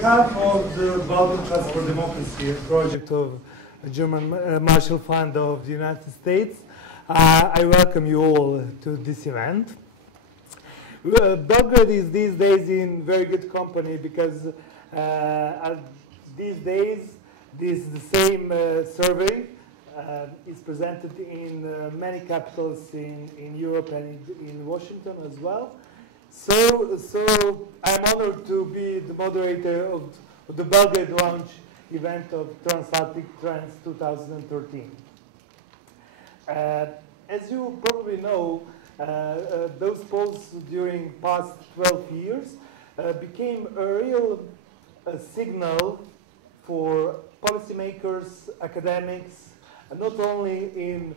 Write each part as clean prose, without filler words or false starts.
behalf of the Balkan Trust for Democracy, a project of the German Marshall Fund of the United States, I welcome you all to this event. Belgrade is these days in very good company because these days this the same survey is presented in many capitals in Europe and in Washington as well. So I'm honored to be the moderator of the Belgrade launch event of TransAtlantic Trends 2013. As you probably know, those polls during past 12 years became a real signal for policymakers, academics, not only in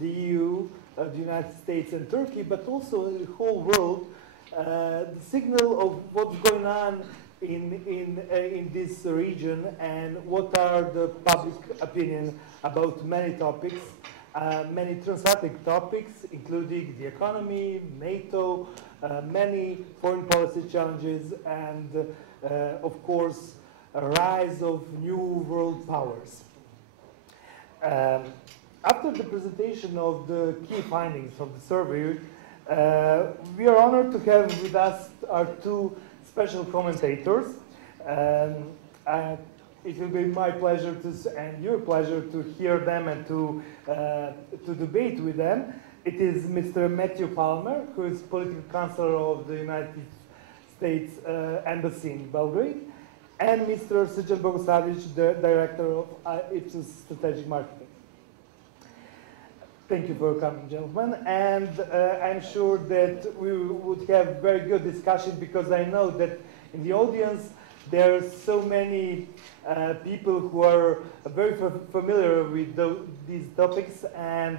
the EU, the United States and Turkey, but also the whole world, the signal of what's going on in this region and what are the public opinion about many topics, many transatlantic topics, including the economy, NATO, many foreign policy challenges, and of course, a rise of new world powers. After the presentation of the key findings of the survey, we are honored to have with us our two special commentators. It will be my pleasure and your pleasure to hear them and to debate with them. It is Mr. Matthew Palmer, who is political counselor of the United States Embassy in Belgrade, and Mr. Srđan Bogosavljević, the director of Ipsos Strategic Marketing. Thank you for coming, gentlemen, and I'm sure that we would have very good discussion because I know that in the audience there are so many people who are very familiar with these topics, and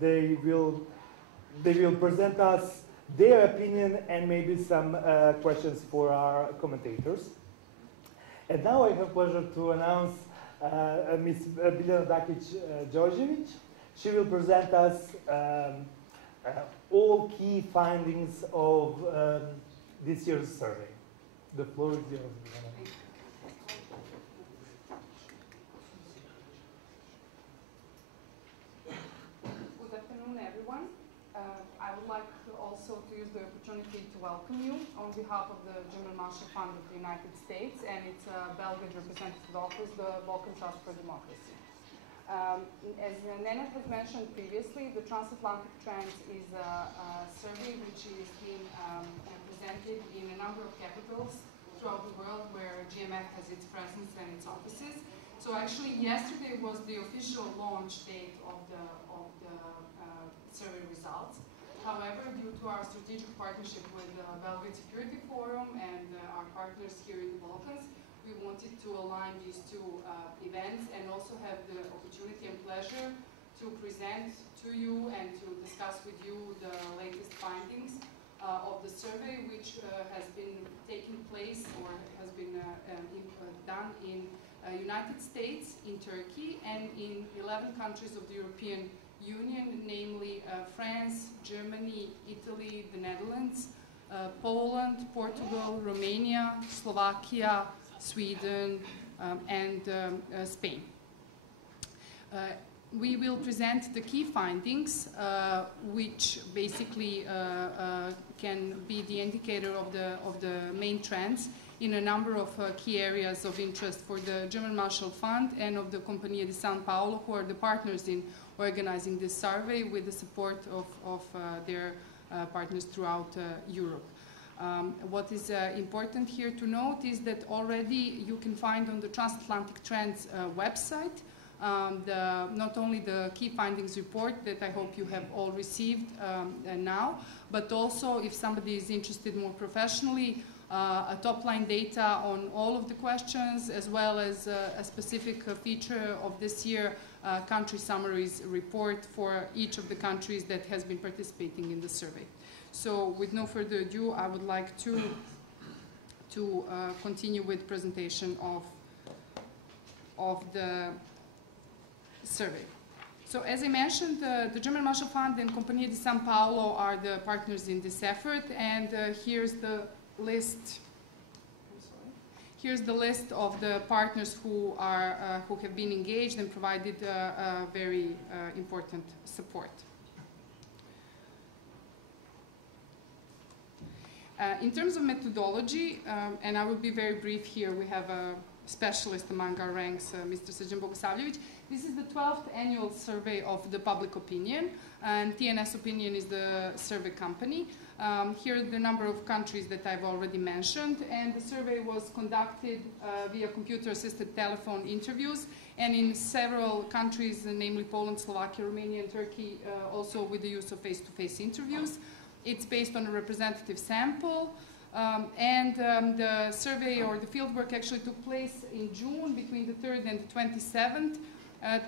they will present us their opinion and maybe some questions for our commentators. And now I have pleasure to announce Ms. Biljana Dakić-Đorđević. She will present us all key findings of this year's survey. The floor is yours. Good afternoon, everyone. I would like also to use the opportunity to welcome you on behalf of the German Marshall Fund of the United States and its Belgrade Representative Office, the Balkan Trust for Democracy. As Nenad has mentioned previously, the TransAtlantic Trends is a survey which is being presented in a number of capitals throughout the world where GMF has its presence and its offices. So actually yesterday was the official launch date of the survey results. However, due to our strategic partnership with the Belgrade Security Forum and our partners here in the Balkans, we wanted to align these two events and also have the opportunity and pleasure to present to you and to discuss with you the latest findings of the survey, which has been taking place or has been done in United States, in Turkey, and in 11 countries of the European Union, namely France, Germany, Italy, the Netherlands, Poland, Portugal, Romania, Slovakia, Sweden, and Spain. We will present the key findings, which basically can be the indicator of the main trends in a number of key areas of interest for the German Marshall Fund and of the Compagnia di San Paolo, who are the partners in organizing this survey with the support of their partners throughout Europe. What is important here to note is that already you can find on the TransAtlantic Trends website not only the key findings report that I hope you have all received now, but also if somebody is interested more professionally, a top-line data on all of the questions, as well as a specific feature of this year country summaries report for each of the countries that has been participating in the survey. So with no further ado, I would like to continue with presentation of the survey. So as I mentioned, the German Marshall Fund and Compagnia di San Paolo are the partners in this effort, and here's the list. I'm here's the list of the partners who have been engaged and provided very important support. In terms of methodology, and I will be very brief here, we have a specialist among our ranks, Mr. Srđan Bogosavljević. This is the 12th annual survey of the public opinion, and TNS Opinion is the survey company. Here are the number of countries that I've already mentioned, and the survey was conducted via computer-assisted telephone interviews, and in several countries, namely Poland, Slovakia, Romania, and Turkey, also with the use of face-to-face interviews. It's based on a representative sample, and the survey or the fieldwork actually took place in June between the 3rd and the 27th.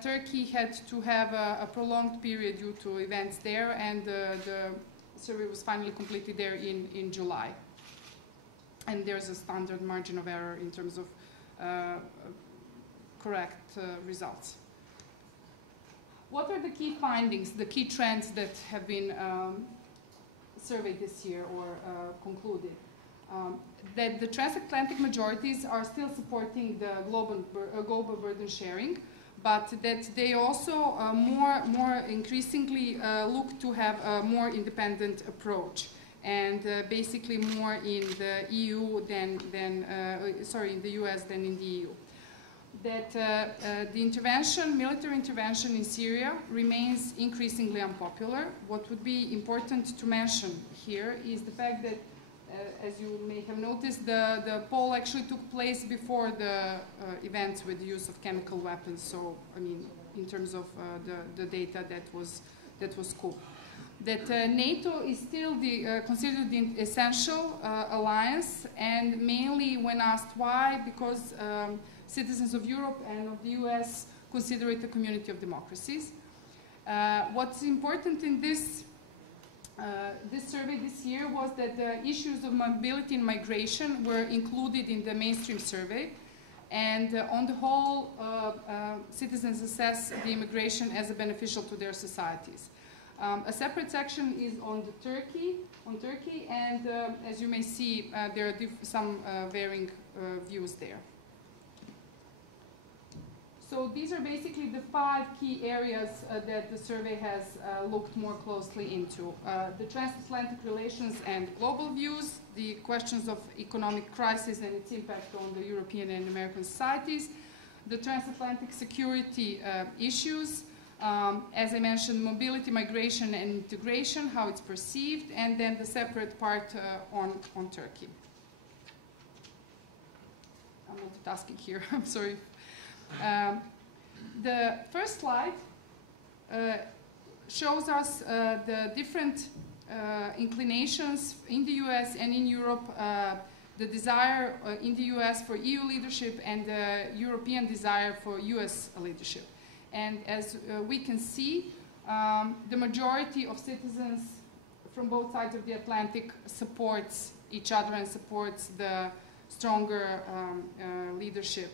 Turkey had to have a prolonged period due to events there, and the survey was finally completed there in July. And there's a standard margin of error in terms of correct results. What are the key findings, the key trends that have been surveyed this year or concluded? That the transatlantic majorities are still supporting the global burden sharing, but that they also more increasingly look to have a more independent approach, and basically more in the EU in the US than in the EU. That the military intervention in Syria remains increasingly unpopular. What would be important to mention here is the fact that, as you may have noticed, the poll actually took place before the events with the use of chemical weapons. So, I mean, in terms of the data that was cool. That NATO is still considered the essential alliance, and mainly when asked why, because citizens of Europe and of the US consider it a community of democracies. What's important in this survey this year was that the issues of mobility and migration were included in the mainstream survey, and on the whole, citizens assess the immigration as beneficial to their societies. A separate section is on Turkey, and as you may see, there are some varying views there. So these are basically the 5 key areas that the survey has looked more closely into. The transatlantic relations and global views, the questions of economic crisis and its impact on the European and American societies, the transatlantic security issues, as I mentioned, mobility, migration, and integration, how it's perceived, and then the separate part on Turkey. I'm multitasking here, I'm sorry. The first slide shows us the different inclinations in the US and in Europe, the desire in the US for EU leadership and the European desire for US leadership. And as we can see, the majority of citizens from both sides of the Atlantic supports each other and supports the stronger leadership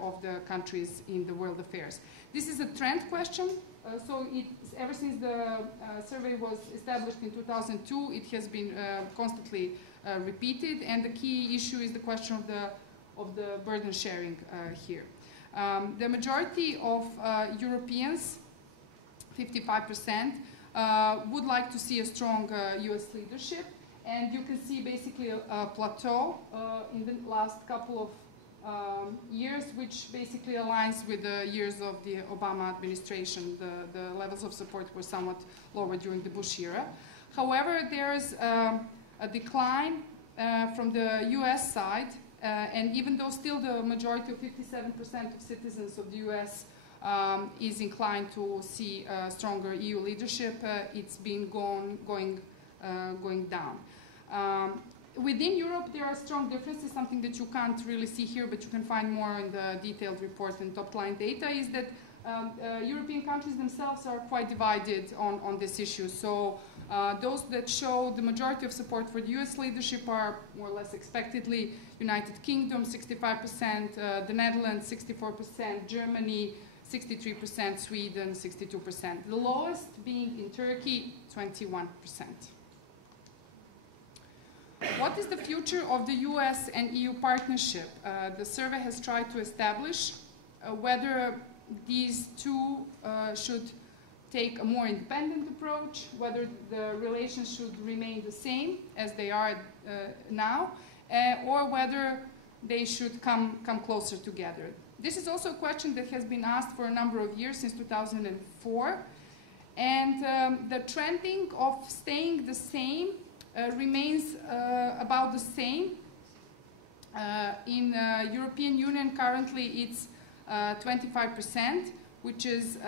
of the countries in the world affairs. This is a trend question, so ever since the survey was established in 2002, it has been constantly repeated, and the key issue is the question of the burden sharing here. The majority of Europeans, 55%, would like to see a strong US leadership. And you can see basically a plateau in the last couple of years, which basically aligns with the years of the Obama administration. The levels of support were somewhat lower during the Bush era. However, there's a decline from the US side, and even though still the majority of 57% of citizens of the US is inclined to see stronger EU leadership, it's been going down. Within Europe, there are strong differences. Something that you can't really see here, but you can find more in the detailed report and top-line data, is that European countries themselves are quite divided on this issue. So those that show the majority of support for the US leadership are more or less expectedly United Kingdom, 65%, the Netherlands, 64%, Germany, 63%, Sweden, 62%. The lowest being in Turkey, 21%. What is the future of the US and EU partnership? The survey has tried to establish whether these two should take a more independent approach, whether the relations should remain the same as they are now, or whether they should come closer together. This is also a question that has been asked for a number of years, since 2004, and the trending of staying the same remains about the same. In European Union currently it's 25%, which is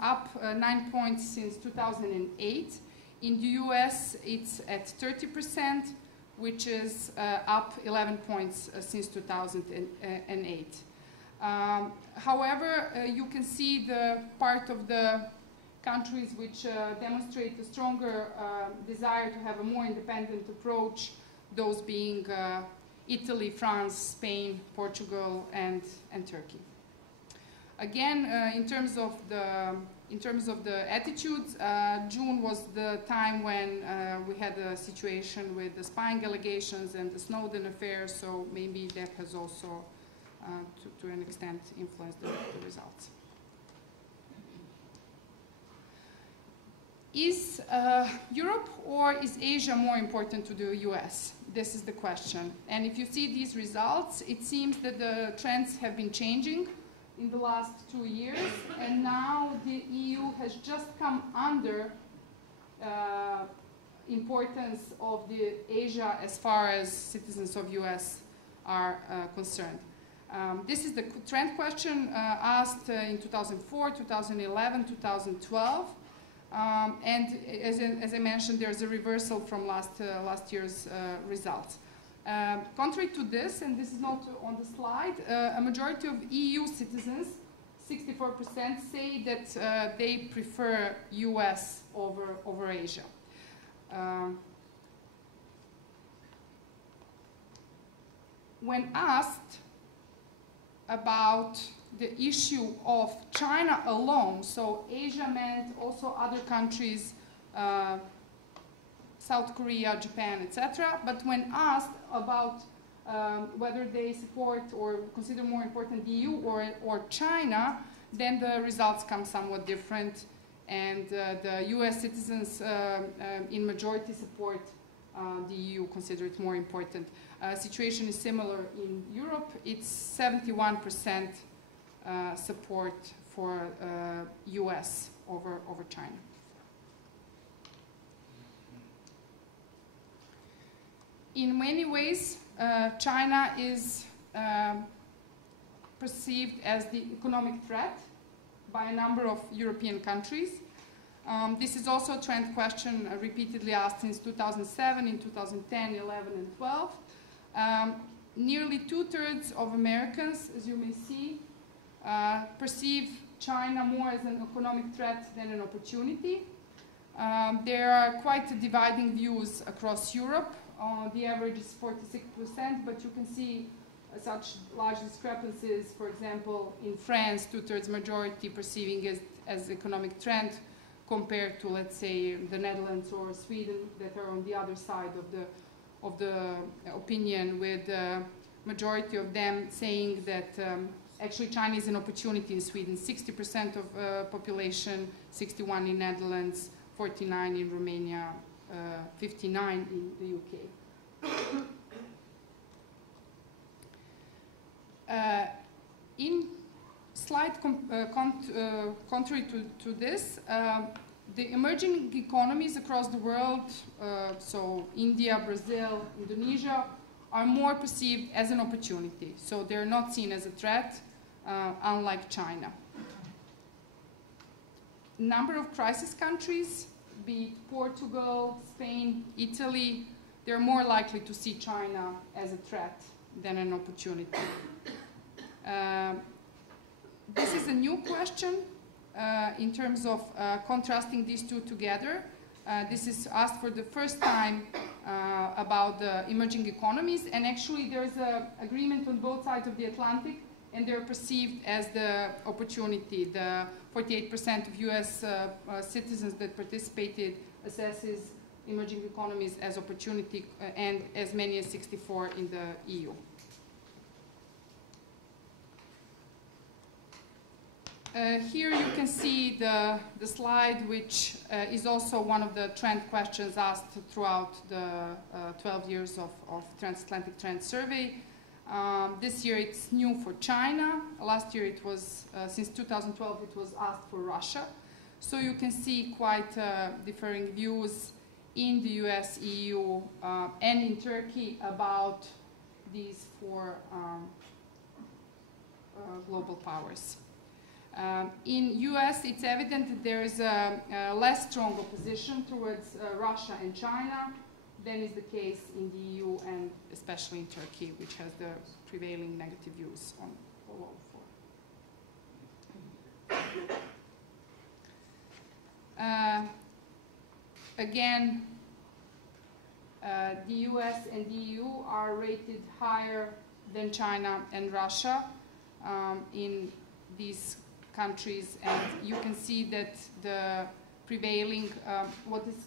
up 9 points since 2008. In the US it's at 30%, which is up 11 points since 2008. However, you can see the part of the countries which demonstrate a stronger desire to have a more independent approach, those being Italy, France, Spain, Portugal, and Turkey. Again, in terms of the attitudes, June was the time when we had a situation with the spying allegations and the Snowden affair, so maybe that has also, to an extent, influenced the results. Is Europe or is Asia more important to the US? This is the question. And if you see these results, it seems that the trends have been changing in the last 2 years, and now the EU has just come under importance of the Asia as far as citizens of US are concerned. This is the trend question asked in 2004, 2011, 2012. And as I mentioned, there's a reversal from last year's results. Contrary to this, and this is not on the slide, a majority of EU citizens, 64%, say that they prefer US over Asia. When asked about the issue of China alone, so Asia meant also other countries, South Korea, Japan, etc. But when asked about whether they support or consider more important the EU or China, then the results come somewhat different, and the US citizens in majority support the EU, consider it more important. Situation is similar in Europe. It's 71% support for US over China. In many ways, China is perceived as the economic threat by a number of European countries. This is also a trend question repeatedly asked since 2007, in 2010, 11, and 12. Nearly 2/3 of Americans, as you may see, perceive China more as an economic threat than an opportunity. There are quite dividing views across Europe. The average is 46%, but you can see such large discrepancies. For example, in France, 2/3 majority perceiving it as economic trend, compared to, let's say, the Netherlands or Sweden, that are on the other side of the opinion, with the majority of them saying that actually China is an opportunity in Sweden. 60% of population, 61 in Netherlands, 49 in Romania, 59 in the UK. In slight contrary to this, the emerging economies across the world, so India, Brazil, Indonesia, are more perceived as an opportunity. So they're not seen as a threat, unlike China. Number of crisis countries, be it Portugal, Spain, Italy, they're more likely to see China as a threat than an opportunity. This is a new question in terms of contrasting these two together. This is asked for the first time about the emerging economies, and actually there's an agreement on both sides of the Atlantic, and they're perceived as the opportunity. The 48% of US citizens that participated assesses emerging economies as opportunity, and as many as 64 in the EU. Here you can see the slide, which is also one of the trend questions asked throughout the 12 years of TransAtlantic Trends Survey. This year it's new for China. Last year it was, since 2012, it was asked for Russia. So you can see quite differing views in the US, EU, and in Turkey about these four global powers. In US, it's evident that there is a less strong opposition towards Russia and China than is the case in the EU and especially in Turkey, which has the prevailing negative views on all four. Again, the US and the EU are rated higher than China and Russia in these countries, and you can see that the prevailing, what is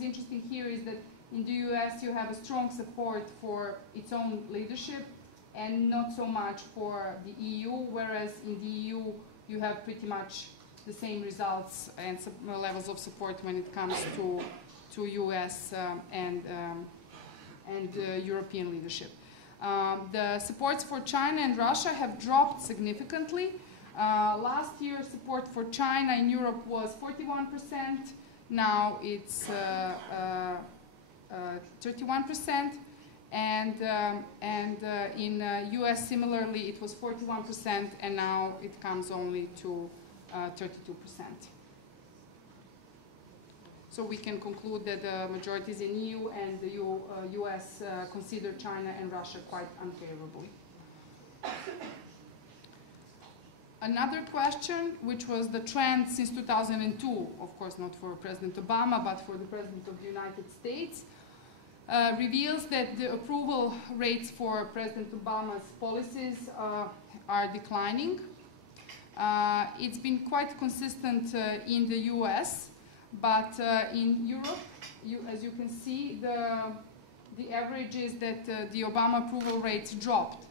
interesting here is that in the US you have a strong support for its own leadership and not so much for the EU, whereas in the EU you have pretty much the same results and levels of support when it comes to US and European leadership. The supports for China and Russia have dropped significantly. Last year, support for China in Europe was 41%. Now it's 31%, and in US similarly it was 41%, and now it comes only to 32%. So we can conclude that the majorities in EU and the US consider China and Russia quite unfavorably. Another question, which was the trend since 2002, of course not for President Obama, but for the President of the United States, reveals that the approval rates for President Obama's policies are declining. It's been quite consistent in the US, but in Europe, as you can see, the average is that the Obama approval rates dropped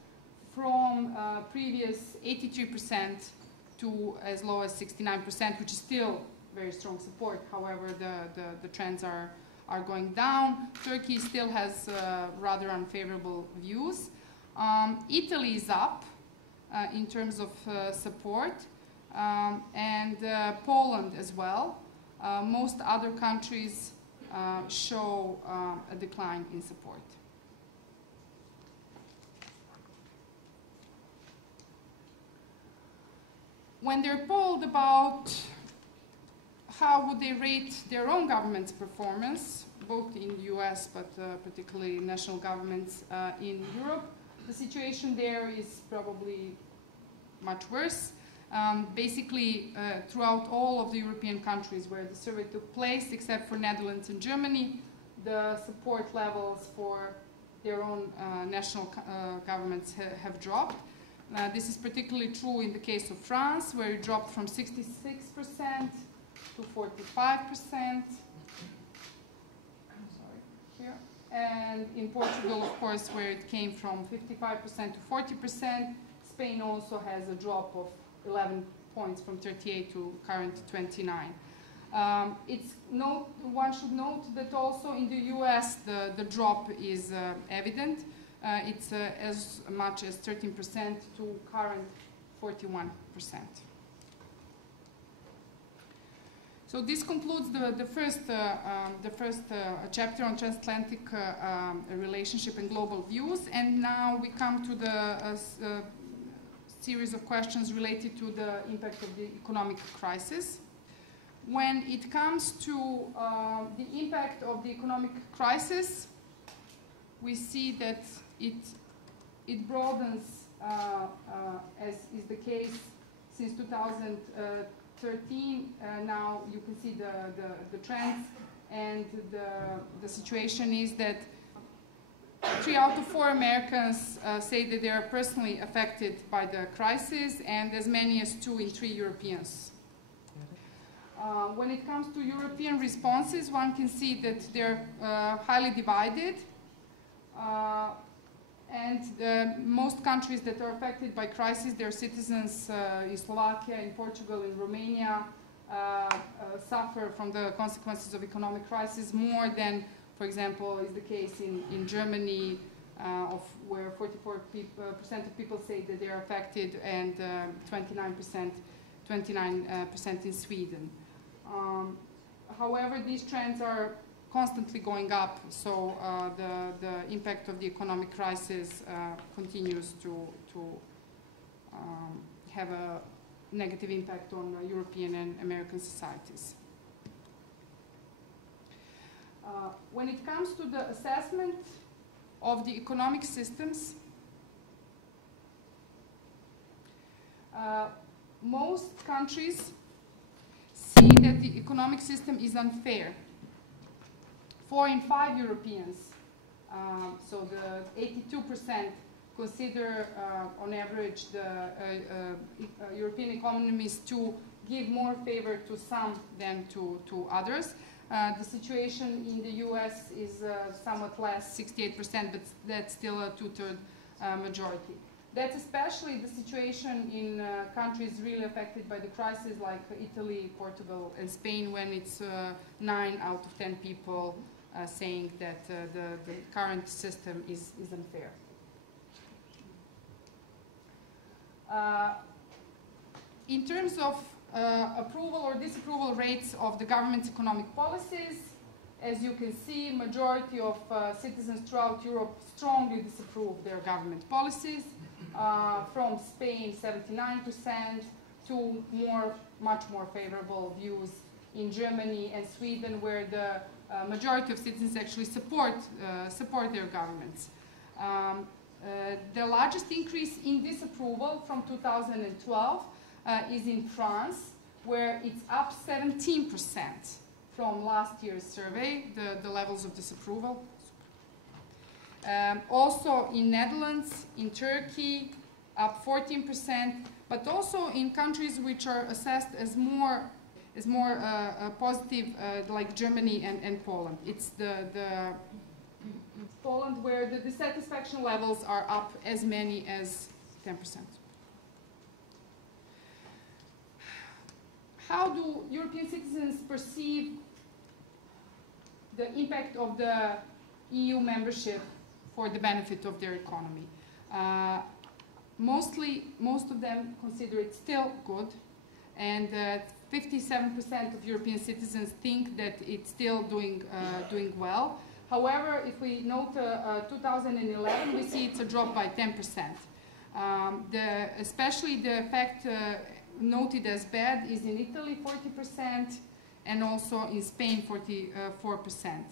from previous 83% to as low as 69%, which is still very strong support. However, the trends are going down. Turkey still has rather unfavorable views. Italy is up in terms of support, and Poland as well. Most other countries show a decline in support. When they're polled about how would they rate their own government's performance, both in the US but particularly national governments in Europe, the situation there is probably much worse. Basically, throughout all of the European countries where the survey took place, except for Netherlands and Germany, the support levels for their own national governments have dropped. This is particularly true in the case of France, where it dropped from 66% to 45%. And in Portugal, of course, where it came from 55% to 40%. Spain also has a drop of 11 points from 38 to current 29. One should note that also in the US the drop is evident. It's as much as 13% to current 41%. So this concludes the first chapter on transatlantic relationship and global views, and now we come to the series of questions related to the impact of the economic crisis. When it comes to the impact of the economic crisis, we see that it broadens, as is the case since 2013. Now you can see the trends, and the situation is that 3 out of 4 Americans say that they are personally affected by the crisis, and as many as 2 in 3 Europeans. When it comes to European responses, one can see that they're highly divided. Most countries that are affected by crisis, their citizens in Slovakia, in Portugal, in Romania, suffer from the consequences of economic crisis more than, for example, is the case in Germany, where 44% of people say that they are affected, and 29% in Sweden. However, these trends are constantly going up, so the impact of the economic crisis continues to have a negative impact on European and American societies. When it comes to the assessment of the economic systems, most countries see that the economic system is unfair. 4 in 5 Europeans, so the 82%, consider on average the European economies to give more favor to some than to others. The situation in the US is somewhat less, 68%, but that's still a two-third majority. That's especially the situation in countries really affected by the crisis, like Italy, Portugal, and Spain, when it's 9 out of 10 people saying that the current system is unfair. In terms of approval or disapproval rates of the government's economic policies, as you can see, majority of citizens throughout Europe strongly disapprove their government policies. From Spain, 79%, to much more favorable views in Germany and Sweden, where the majority of citizens actually support their governments. The largest increase in disapproval from 2012 is in France, where it's up 17% from last year's survey, the levels of disapproval. Also in Netherlands, in Turkey, up 14%, but also in countries which are assessed as more positive, like Germany and Poland. It's the Poland where the dissatisfaction levels are up as many as 10%. How do European citizens perceive the impact of the EU membership for the benefit of their economy? Most of them consider it still good, and 57% of European citizens think that it's still doing well. However, if we note 2011, we see it's a drop by 10%. Especially the effect noted as bad is in Italy, 40%, and also in Spain, 44%.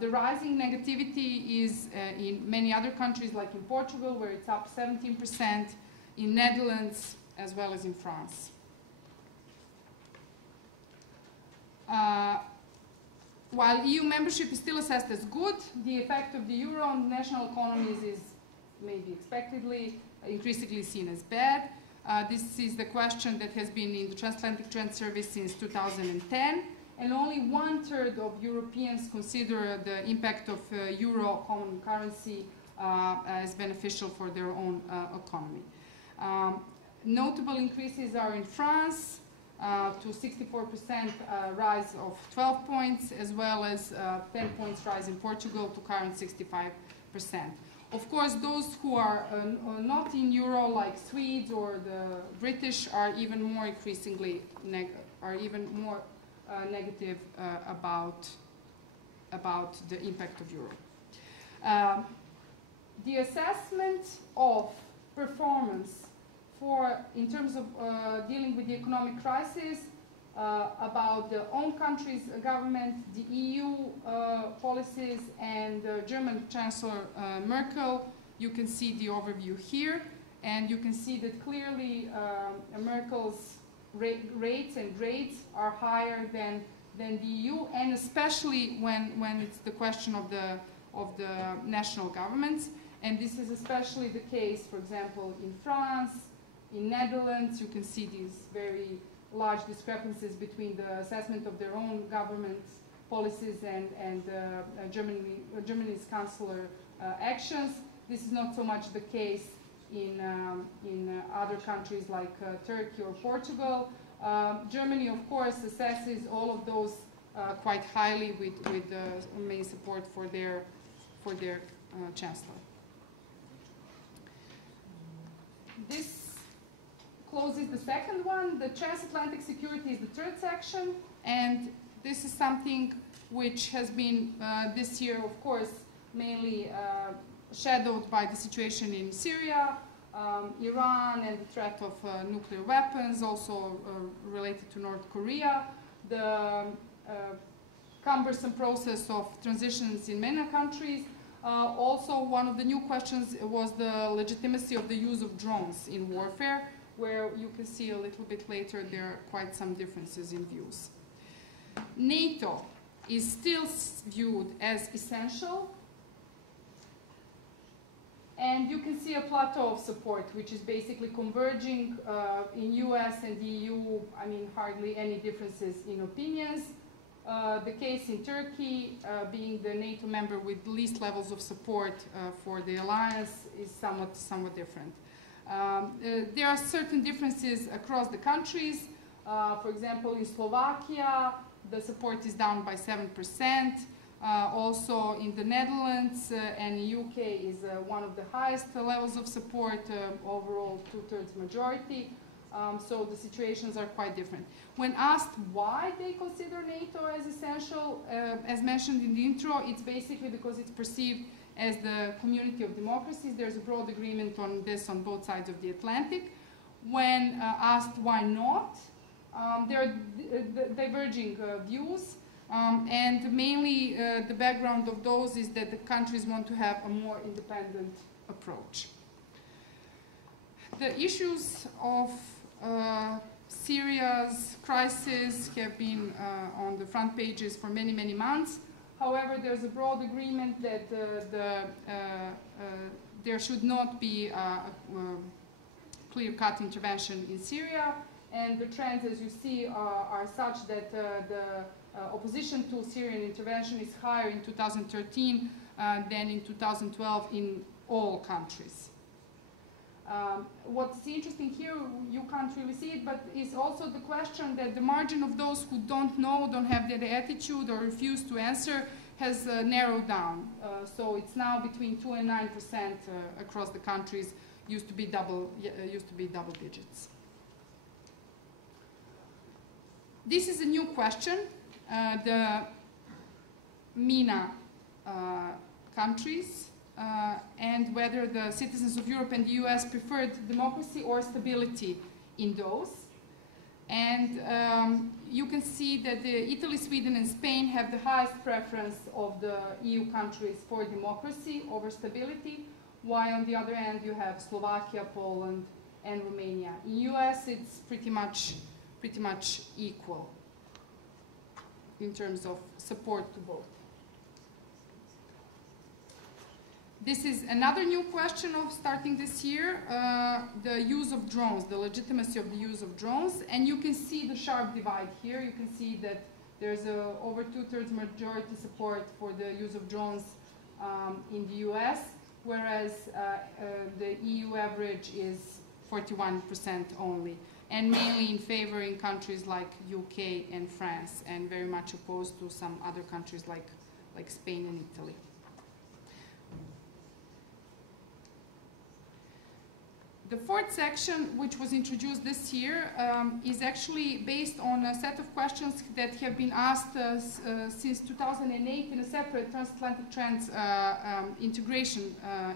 The rising negativity is in many other countries, like in Portugal, where it's up 17%, in Netherlands, as well as in France. While EU membership is still assessed as good, the effect of the euro on national economies is maybe expectedly increasingly seen as bad. This is the question that has been in the TransAtlantic Trends Survey since 2010, and only 1/3 of Europeans consider the impact of euro common currency as beneficial for their own economy. Notable increases are in France, to 64% rise of 12 points, as well as 10 points rise in Portugal to current 65%. Of course, those who are not in euro, like Swedes or the British, are even more negative about the impact of euro. The assessment of performance in terms of dealing with the economic crisis, about the own country's government, the EU policies, and German Chancellor Merkel, you can see the overview here, and you can see that clearly Merkel's rates and grades are higher than the EU, and especially when it's the question of the national governments. And this is especially the case, for example, in France, in Netherlands. You can see these very large discrepancies between the assessment of their own government's policies and Germany's Chancellor actions. This is not so much the case in other countries like Turkey or Portugal. Germany, of course, assesses all of those quite highly with main support for their Chancellor. This closes the second one. The transatlantic security is the third section, and this is something which has been this year, of course, mainly shadowed by the situation in Syria, Iran, and the threat of nuclear weapons, also related to North Korea, the cumbersome process of transitions in many countries. Also, one of the new questions was the legitimacy of the use of drones in warfare, where you can see a little bit later there are quite some differences in views. NATO is still viewed as essential, and you can see a plateau of support, which is basically converging in US and the EU. I mean, hardly any differences in opinions. The case in Turkey, being the NATO member with least levels of support for the alliance, is somewhat different. There are certain differences across the countries. For example, in Slovakia, the support is down by 7%. Also in the Netherlands and UK is one of the highest levels of support, overall 2/3 majority. So the situations are quite different. When asked why they consider NATO as essential, as mentioned in the intro, it's basically because it's perceived as the community of democracies. There's a broad agreement on this on both sides of the Atlantic. When asked why not, there are diverging views. And mainly the background of those is that the countries want to have a more independent approach. The issues of Syria's crisis have been on the front pages for many, many months. However, there's a broad agreement that there should not be a clear-cut intervention in Syria, and the trends, as you see, are such that the opposition to Syrian intervention is higher in 2013 than in 2012 in all countries. What's interesting here, you can't really see it, but is also the question that the margin of those who don't know, don't have the attitude, or refuse to answer has narrowed down. So it's now between 2 and 9% across the countries. Used to be double digits. This is a new question. The MENA countries and whether the citizens of Europe and the US preferred democracy or stability in those. And you can see that Italy, Sweden, and Spain have the highest preference of the EU countries for democracy over stability, while on the other end you have Slovakia, Poland, and Romania. In US, it's pretty much equal in terms of support to both. This is another new question of starting this year, the use of drones, the legitimacy of the use of drones. And you can see the sharp divide here. You can see that there's over 2/3 majority support for the use of drones in the US, whereas the EU average is 41% only, and mainly in favor in countries like UK and France, and very much opposed to some other countries like Spain and Italy. The fourth section, which was introduced this year, is actually based on a set of questions that have been asked since 2008 in a separate TransAtlantic Trends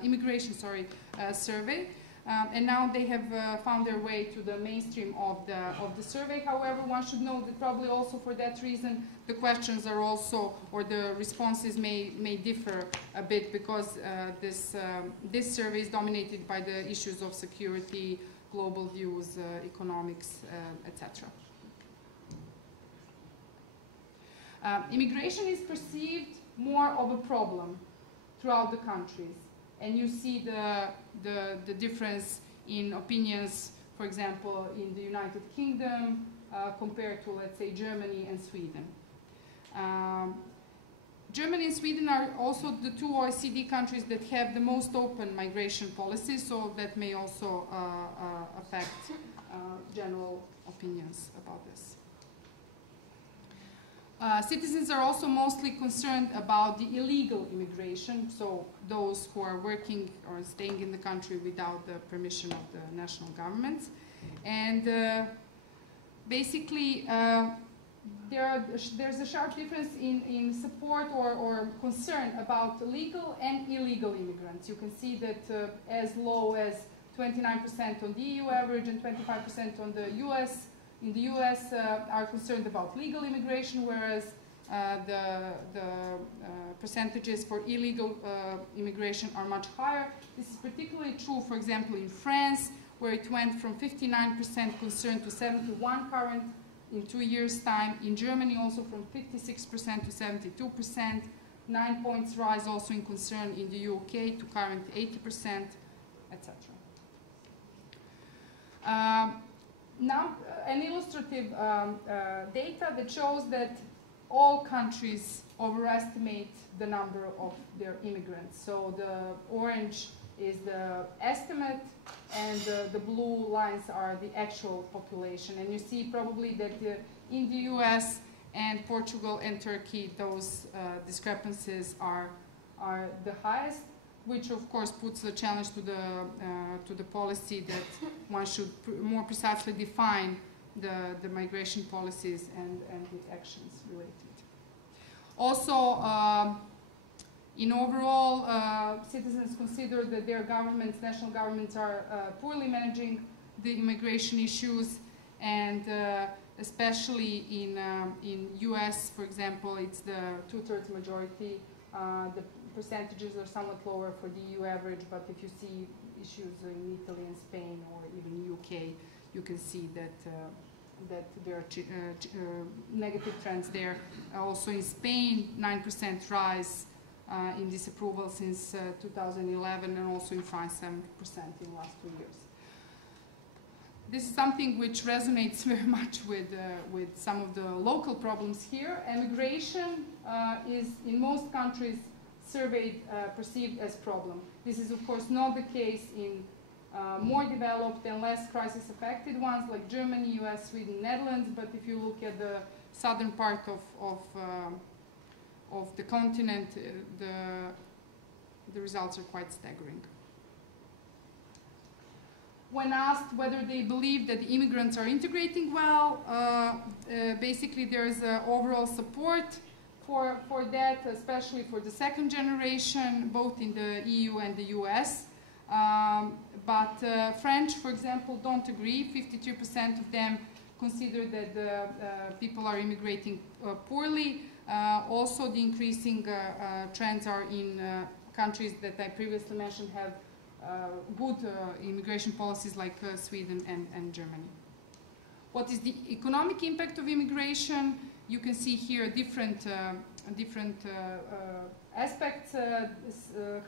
immigration survey. And now they have found their way to the mainstream of the survey. However, one should know that probably also for that reason, the questions are also, or the responses may differ a bit, because this survey is dominated by the issues of security, global views, economics, etc. Immigration is perceived more of a problem throughout the countries. And you see the difference in opinions, for example, in the United Kingdom, compared to, let's say, Germany and Sweden. Germany and Sweden are also the two OECD countries that have the most open migration policies, so that may also affect general opinions about this. Citizens are also mostly concerned about the illegal immigration, so those who are working or staying in the country without the permission of the national governments. And basically, there's a sharp difference in support or concern about legal and illegal immigrants. You can see that as low as 29% on the EU average and 25% on the US. In the US are concerned about legal immigration, whereas the percentages for illegal immigration are much higher. This is particularly true, for example, in France, where it went from 59% concern to 71% current in 2 years' time. In Germany, also from 56% to 72%. 9 points rise also in concern in the UK to current 80%, etc. Now, an illustrative data that shows that all countries overestimate the number of their immigrants. So the orange is the estimate, and the blue lines are the actual population. And you see probably that in the US and Portugal and Turkey, those discrepancies are the highest, which of course puts the challenge to the policy that one should more precisely define the migration policies and the actions related. Also, in overall, citizens consider that their governments, national governments, are poorly managing the immigration issues, and especially in US, for example, it's the 2/3 majority. The percentages are somewhat lower for the EU average, but if you see issues in Italy and Spain or even UK, you can see that there are negative trends there. Also in Spain, 9% rise in disapproval since 2011, and also in France, 7% in the last 2 years. This is something which resonates very much with some of the local problems here. Immigration is, in most countries surveyed, perceived as problem. This is, of course, not the case in more developed and less crisis-affected ones like Germany, US, Sweden, Netherlands. But if you look at the southern part of the continent, the results are quite staggering. When asked whether they believe that the immigrants are integrating well, basically there's overall support for that, especially for the second generation, both in the EU and the US. But French, for example, don't agree. 52% of them consider that the people are immigrating poorly. Also, the increasing trends are in countries that I previously mentioned have good immigration policies like Sweden and Germany. What is the economic impact of immigration? You can see here different aspects,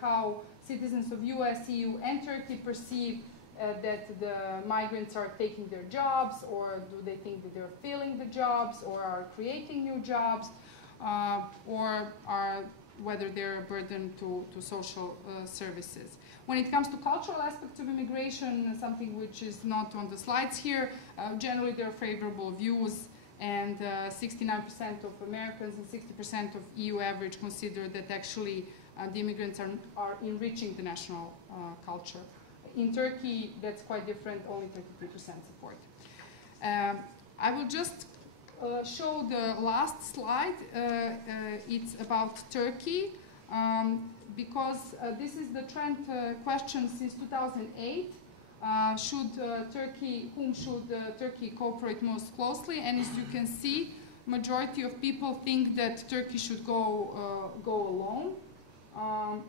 how citizens of US, EU, and Turkey perceive that the migrants are taking their jobs, or do they think that they're filling the jobs, or are creating new jobs, or whether they're a burden to social services. When it comes to cultural aspects of immigration, something which is not on the slides here, generally there are favorable views, and 69% of Americans and 60% of EU average consider that actually the immigrants are enriching the national culture. In Turkey, that's quite different, only 33% support. I will just show the last slide. It's about Turkey, because this is the trend question since 2008. Whom should Turkey cooperate most closely? And as you can see, majority of people think that Turkey should go alone.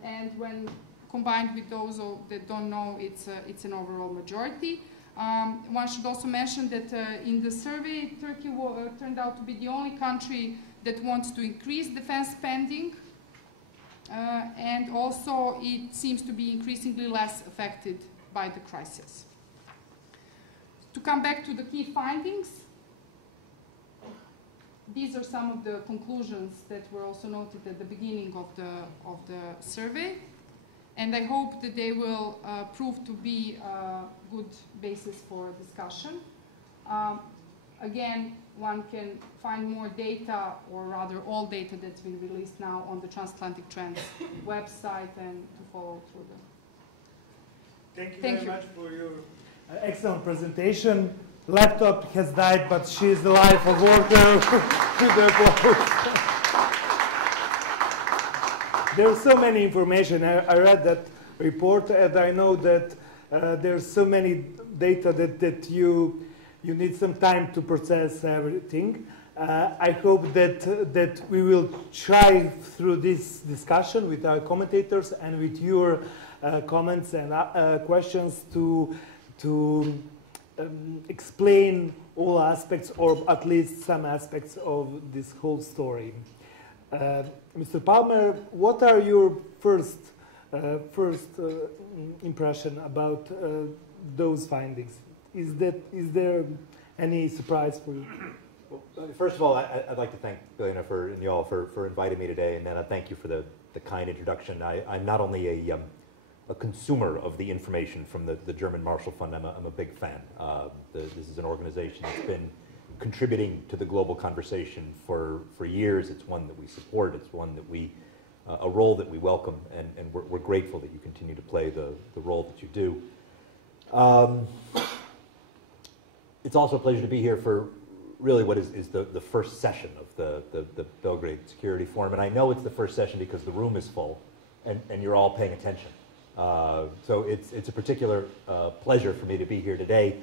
And when combined with those that don't know, it's an overall majority. One should also mention that in the survey, Turkey turned out to be the only country that wants to increase defense spending. And also, it seems to be increasingly less affected by the crisis. To come back to the key findings, these are some of the conclusions that were also noted at the beginning of the survey. And I hope that they will prove to be a good basis for discussion. Again, one can find more data, or rather all data that's been released now on the TransAtlantic Trends website, and to follow through them. Thank you very much for your excellent presentation. Laptop has died, but she's alive for worker to the applause. There's so many information. I read that report, and I know that there's so many data that you need some time to process everything. I hope that we will try through this discussion with our commentators and with your comments and questions to explain all aspects, or at least some aspects of this whole story. Mr. Palmer, what are your first impression about those findings? Is there any surprise for you? Well, first of all, I'd like to thank Biljana and you all for inviting me today, and then thank you for the kind introduction. I'm not only a consumer of the information from the German Marshall Fund, I'm a big fan. This is an organization that's been contributing to the global conversation for years. It's one that we support. It's one that a role that we welcome, and we're grateful that you continue to play the role that you do. It's also a pleasure to be here for really what is the first session of the Belgrade Security Forum, and I know it's the first session because the room is full, and you're all paying attention. So it's a particular pleasure for me to be here today.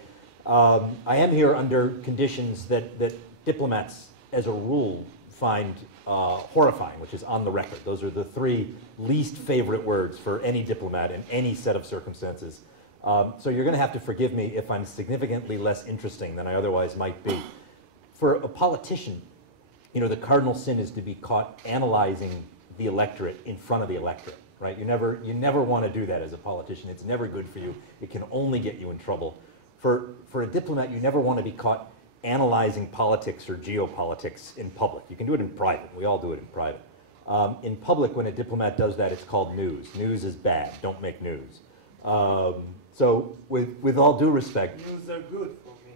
I am here under conditions that diplomats, as a rule, find horrifying, which is on the record. Those are the three least favorite words for any diplomat in any set of circumstances. So you're going to have to forgive me if I'm significantly less interesting than I otherwise might be. For a politician, you know, the cardinal sin is to be caught analyzing the electorate in front of the electorate, right? You never want to do that as a politician. It's never good for you. It can only get you in trouble. For a diplomat, you never want to be caught analyzing politics or geopolitics in public. You can do it in private. We all do it in private. In public, when a diplomat does that, it's called news. News is bad. Don't make news. So with all due respect... News are good for me.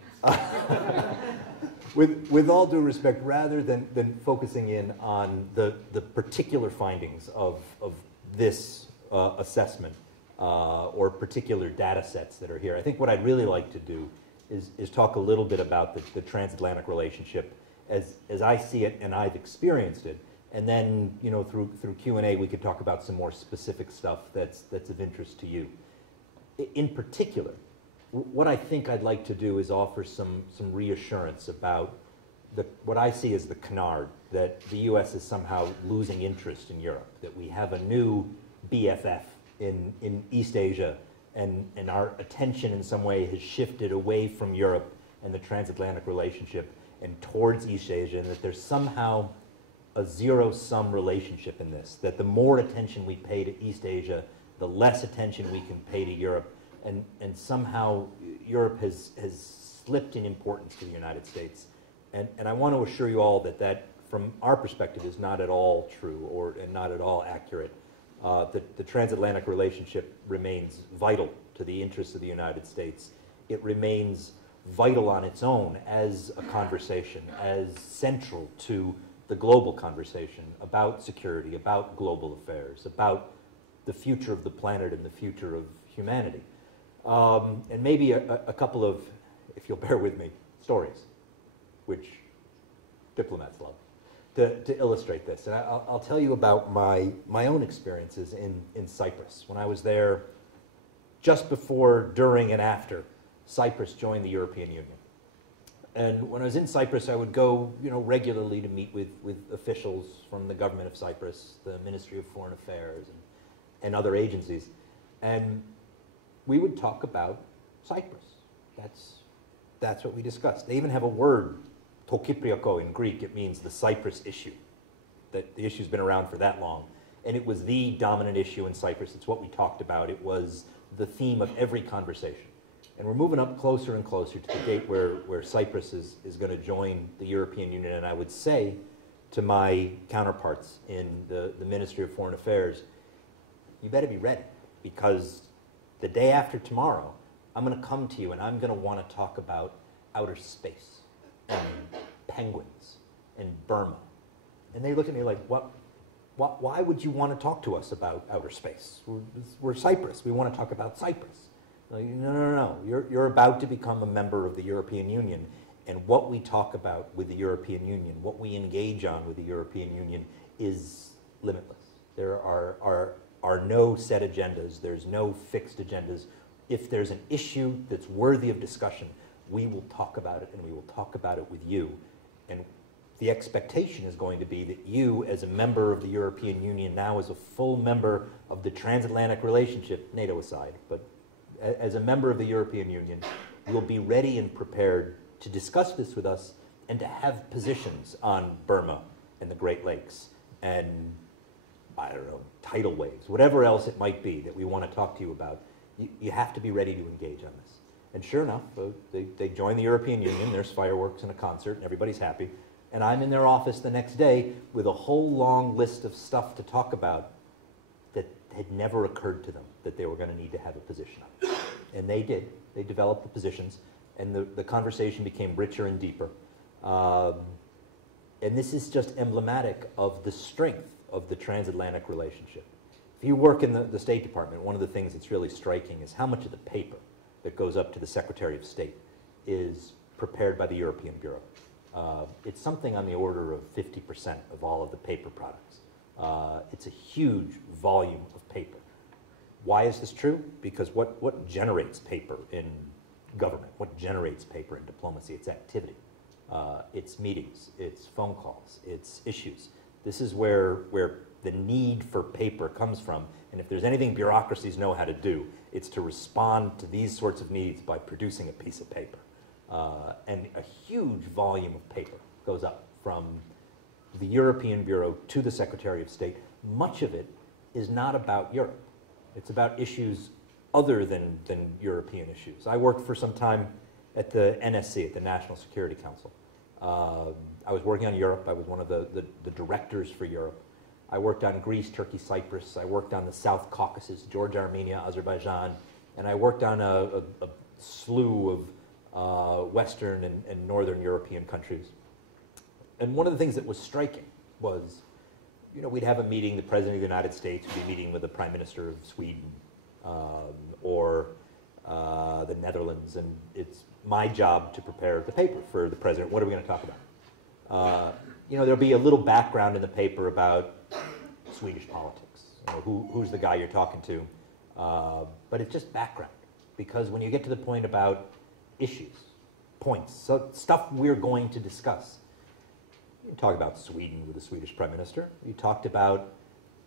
With all due respect, rather than focusing in on the particular findings of this assessment or particular data sets that are here, I think what I'd really like to do is talk a little bit about the transatlantic relationship as I see it and I've experienced it. And then, you know, through Q&A, we could talk about some more specific stuff that's of interest to you. In particular, what I think I'd like to do is offer some reassurance about what I see as the canard, that the U.S. is somehow losing interest in Europe, that we have a new BFF in East Asia, and our attention in some way has shifted away from Europe and the transatlantic relationship and towards East Asia, and that there's somehow a zero-sum relationship in this, that the more attention we pay to East Asia, the less attention we can pay to Europe, and somehow Europe has slipped in importance to the United States. And I want to assure you all that from our perspective is not at all true and not at all accurate. The transatlantic relationship remains vital to the interests of the United States. It remains vital on its own as a conversation, as central to the global conversation about security, about global affairs, about the future of the planet and the future of humanity. And maybe a couple of, if you'll bear with me, stories, which diplomats love, to illustrate this. And I'll tell you about my own experiences in Cyprus. When I was there just before, during, and after Cyprus joined the European Union. And when I was in Cyprus, I would go, you know, regularly to meet with officials from the government of Cyprus, the Ministry of Foreign Affairs, and other agencies. And we would talk about Cyprus. That's what we discussed. They even have a word, to Kypriako in Greek. It means the Cyprus issue. That the issue's been around for that long. And it was the dominant issue in Cyprus. It's what we talked about. It was the theme of every conversation. And we're moving up closer and closer to the date where Cyprus is going to join the European Union. And I would say to my counterparts in the Ministry of Foreign Affairs, you better be ready, because the day after tomorrow, I'm going to come to you and I'm going to want to talk about outer space and penguins and Burma. And they look at me like, what? Why would you want to talk to us about outer space? We're Cyprus. We want to talk about Cyprus. Like, no. You're about to become a member of the European Union. And what we talk about with the European Union, what we engage on with the European Union is limitless. There are no set agendas. There's no fixed agendas. If there's an issue that's worthy of discussion, we will talk about it, and we will talk about it with you. And the expectation is going to be that you, as a member of the European Union, now as a full member of the transatlantic relationship, NATO aside, but as a member of the European Union, will be ready and prepared to discuss this with us and to have positions on Burma and the Great Lakes and, I don't know, tidal waves, whatever else it might be that we want to talk to you about. You have to be ready to engage on this. And sure enough, they join the European Union, there's fireworks and a concert, and everybody's happy. And I'm in their office the next day with a whole long list of stuff to talk about that had never occurred to them that they were going to need to have a position on. And they did. They developed the positions, and the conversation became richer and deeper. And this is just emblematic of the strength of the transatlantic relationship. If you work in the State Department, one of the things that's really striking is how much of the paper that goes up to the Secretary of State is prepared by the European Bureau. It's something on the order of 50% of all of the paper products. It's a huge volume of paper. Why is this true? Because what generates paper in government? What generates paper in diplomacy? It's activity. It's meetings. It's phone calls. It's issues. This is where the need for paper comes from. And if there's anything bureaucracies know how to do, it's to respond to these sorts of needs by producing a piece of paper. And a huge volume of paper goes up from the European Bureau to the Secretary of State. Much of it is not about Europe. It's about issues other than European issues. I worked for some time at the NSC, at the National Security Council. I was working on Europe. I was one of the directors for Europe. I worked on Greece, Turkey, Cyprus. I worked on the South Caucasus, Georgia, Armenia, Azerbaijan. And I worked on a slew of Western and Northern European countries. And one of the things that was striking was, we'd have a meeting, the President of the United States would be meeting with the Prime Minister of Sweden or the Netherlands, and it's my job to prepare the paper for the President. What are we going to talk about? There'll be a little background in the paper about Swedish politics. Who's the guy you're talking to? But it's just background, because when you get to the point about issues, points, so stuff we're going to discuss, you talk about Sweden with the Swedish Prime Minister. You talked about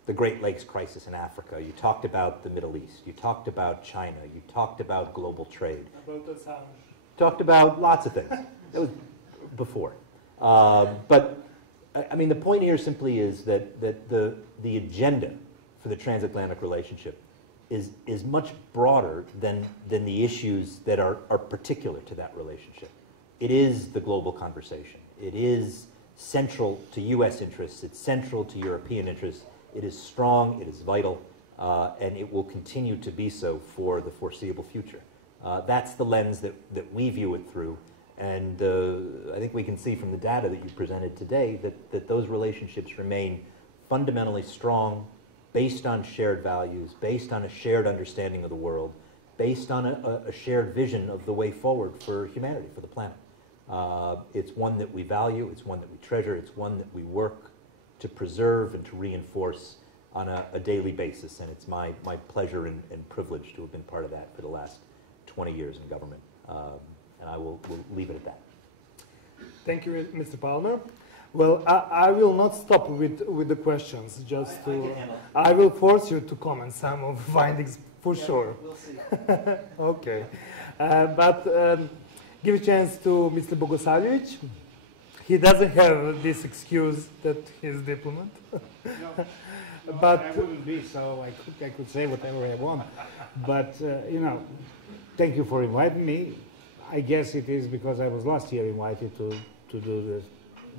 the Great Lakes crisis in Africa. You talked about the Middle East. You talked about China. You talked about global trade. About Assange. Talked about lots of things. That was before. But I mean, the point here simply is that the agenda for the transatlantic relationship is much broader than the issues that are particular to that relationship. It is the global conversation. It is central to U.S. interests. It's central to European interests. It is strong. It is vital. And it will continue to be so for the foreseeable future. That's the lens that we view it through. And I think we can see from the data that you presented today that those relationships remain fundamentally strong, based on shared values, based on a shared understanding of the world, based on a shared vision of the way forward for humanity, for the planet. It's one that we value, it's one that we treasure, it's one that we work to preserve and to reinforce on a daily basis. And it's my pleasure and privilege to have been part of that for the last 20 years in government. And I will leave it at that. Thank you, Mr. Palmer. Well, I will not stop with the questions. I will force you to comment some of the findings for sure. We'll see. Okay, but give a chance to Mr. Bogosavljevic. He doesn't have this excuse that he's a diplomat. No, but I wouldn't be, so I could say whatever I want. But Thank you for inviting me. I guess it is because I was last year invited to do this,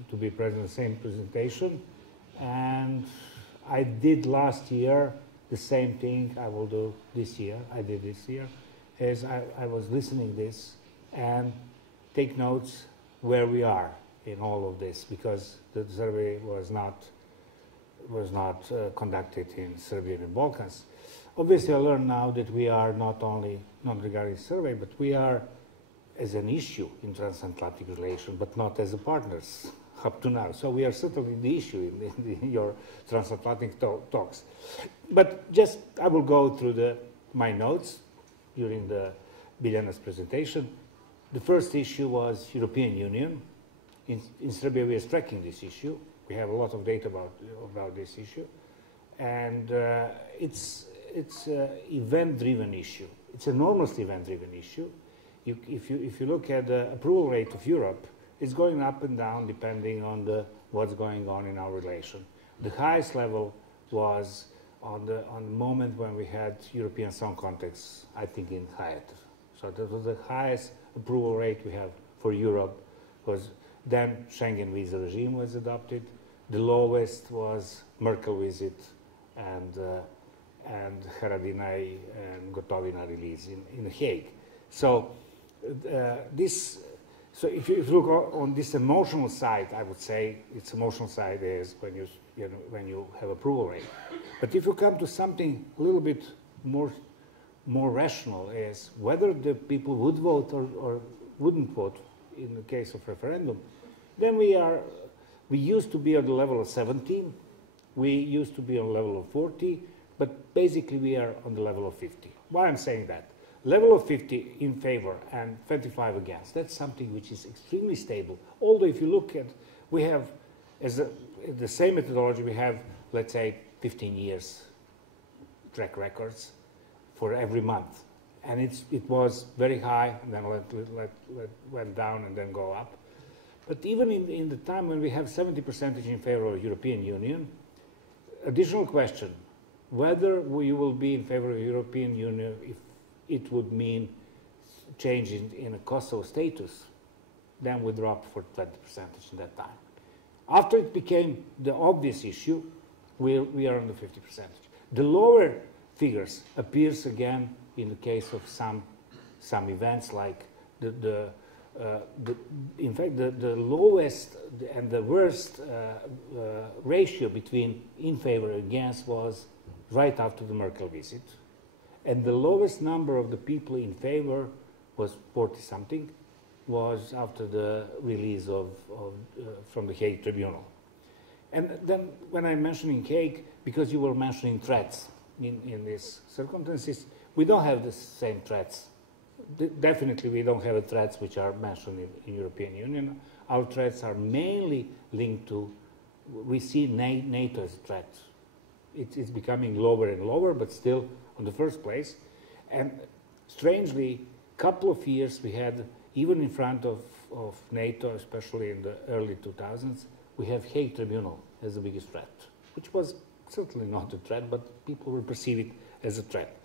to be present in the same presentation, and I did last year the same thing I will do this year. I did this year, as I was listening this and take notes where we are in all of this, because the survey was not conducted in Serbia and Balkans. Obviously, I learned now that we are not only not regarding survey, but we are as an issue in transatlantic relations, but not as a partners up to now. So we are certainly the issue in your transatlantic talks. But just, I will go through my notes during the Biljana's presentation. The first issue was European Union. In Serbia, we are tracking this issue. We have a lot of data about this issue. And it's an event-driven issue. It's an enormous event-driven issue. If you look at the approval rate of Europe, it's going up and down depending on what's going on in our relation. The highest level was on the moment when we had European Song Contest, I think in Hyatt. So that was the highest approval rate we have for Europe, because then Schengen visa regime was adopted. The lowest was Merkel visit and Haradinaj and Gotovina release in The Hague. So so if you look on this emotional side, I would say its emotional side is when you have approval rate. But if you come to something a little bit more rational, is whether the people would vote or wouldn't vote in the case of referendum, then we used to be on the level of 17, we used to be on the level of 40, but basically we are on the level of 50. Why I'm saying that? Level of 50 in favor and 25 against. That's something which is extremely stable. Although if you look at, we have, as the same methodology, we have, let's say, 15 years track records for every month. And it was very high, and then went down and then go up. But even in the time when we have 70% in favor of European Union, additional question, whether we will be in favor of European Union if it would mean change in a Kosovo status, then we dropped for 20% in that time. After it became the obvious issue, we are on the 50%. The lower figures appears again in the case of some events, like in fact the lowest and the worst ratio between in favor and against was right after the Merkel visit. And the lowest number of the people in favor was 40-something, was after the release from the Hague Tribunal. And then when I'm mentioning Hague, because you were mentioning threats in these circumstances, we don't have the same threats. Definitely we don't have the threats which are mentioned in European Union. Our threats are mainly linked to, we see NATO as a threat. It's becoming lower and lower, but still on the first place. And strangely, couple of years we had, even in front of NATO, especially in the early 2000s, we have Hague Tribunal as the biggest threat, which was certainly not a threat, but people will perceive it as a threat.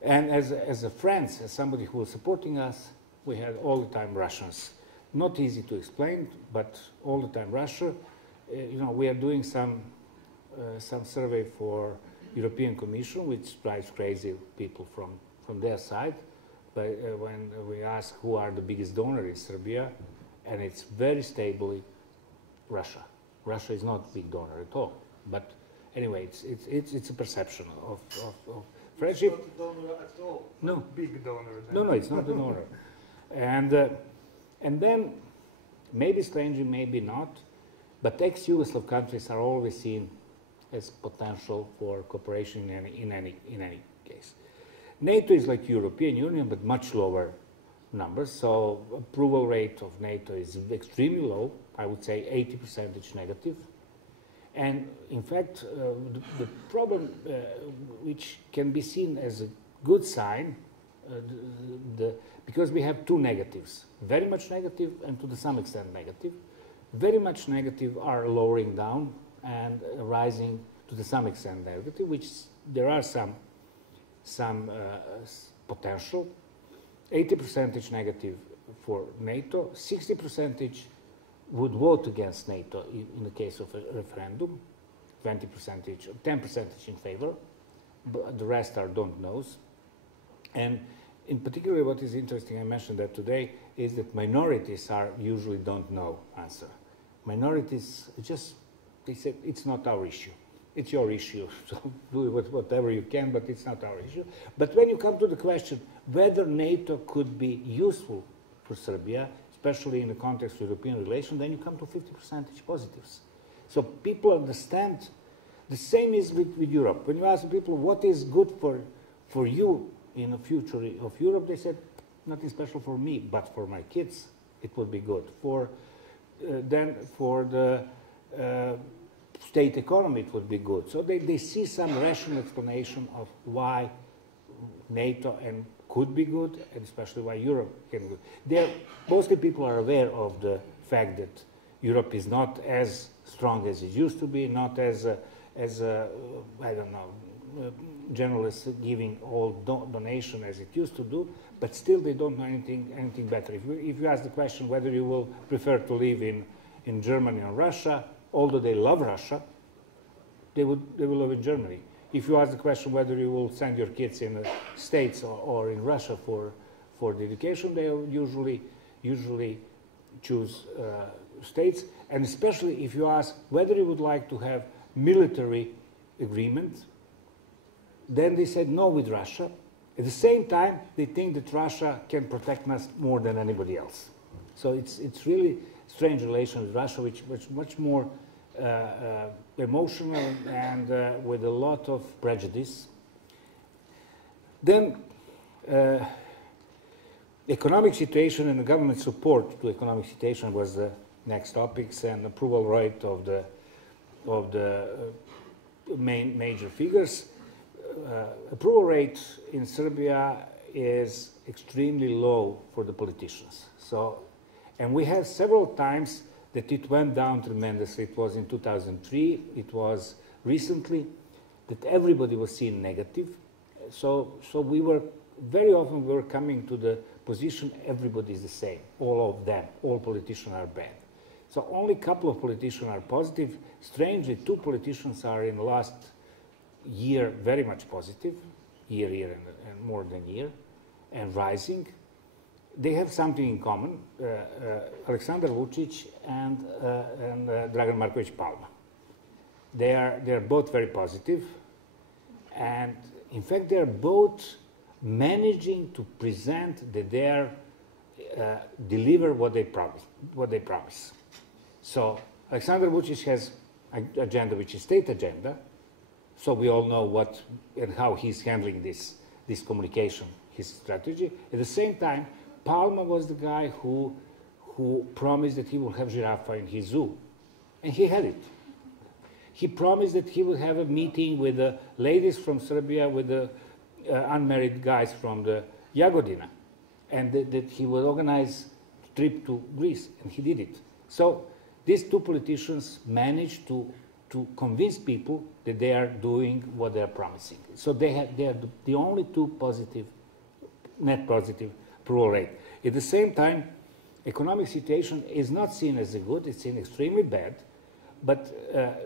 And as a friends, as somebody who was supporting us, we had all the time Russians. Not easy to explain, but all the time Russia. We are doing some survey for European Commission, which drives crazy people from their side. But when we ask who are the biggest donor in Serbia, and it's very stably Russia. Russia is not a big donor at all. But anyway, it's a perception of friendship. It's not a donor at all. No. Big donor. No, it's not a donor. And then, maybe strangely, maybe not, but ex-Yugoslav countries are always seen as potential for cooperation in any case. NATO is like European Union, but much lower numbers. So approval rate of NATO is extremely low. I would say 80% negative. And in fact, the problem, which can be seen as a good sign, because we have two negatives, very much negative and to some extent negative. Very much negative are lowering down and rising to some extent negative, which there are some potential, 80% negative for NATO, 60% would vote against NATO in the case of a referendum, 20%, 10% in favor, but the rest are don't knows. And in particular, what is interesting, I mentioned that today, is that minorities are usually don't know answer. Minorities just, they say, it's not our issue. It's your issue, so do whatever you can, but it's not our issue. But when you come to the question whether NATO could be useful for Serbia, especially in the context of European relations, then you come to 50% positives. So people understand. The same is with Europe. When you ask people what is good for you in the future of Europe, they said, nothing special for me, but for my kids, it would be good. Then for the state economy, it would be good. So they see some rational explanation of why NATO and could be good, and especially why Europe can be good. Mostly people are aware of the fact that Europe is not as strong as it used to be, not as I don't know, generalists giving all donation as it used to do, but still they don't know anything better. If you ask the question whether you will prefer to live in Germany or Russia, although they love Russia, they will live in Germany. If you ask the question whether you will send your kids in the States or in Russia for the education, they will usually choose States. And especially if you ask whether you would like to have military agreement, then they said no with Russia. At the same time, they think that Russia can protect us more than anybody else. So it's really strange relation with Russia, which much more emotional and with a lot of prejudice. Then economic situation and the government support to economic situation was the next topics, and approval rate of the main major figures. Approval rate in Serbia is extremely low for the politicians. So, and we have several times that it went down tremendously. It was in 2003, it was recently, that everybody was seeing negative. So we were, very often we were coming to the position everybody is the same, all of them, all politicians are bad. So only a couple of politicians are positive. Strangely, 2 politicians are in the last year very much positive, year and more than year, and rising. They have something in common, Aleksandar Vučić and Dragan Marković Palma. They are both very positive, and in fact they are both managing to present that they are deliver what they promise. So Aleksandar Vučić has an agenda which is state agenda, so we all know what and how he's handling this communication, his strategy. At the same time, Palma was the guy who promised that he will have giraffe in his zoo, and he had it. He promised that he would have a meeting with the ladies from Serbia, with the unmarried guys from the Jagodina, and that he would organize a trip to Greece, and he did it. So these 2 politicians managed to convince people that they are doing what they are promising. So they are the only 2 positive, net positive approval rate. At the same time, economic situation is not seen as a good, it's seen extremely bad. But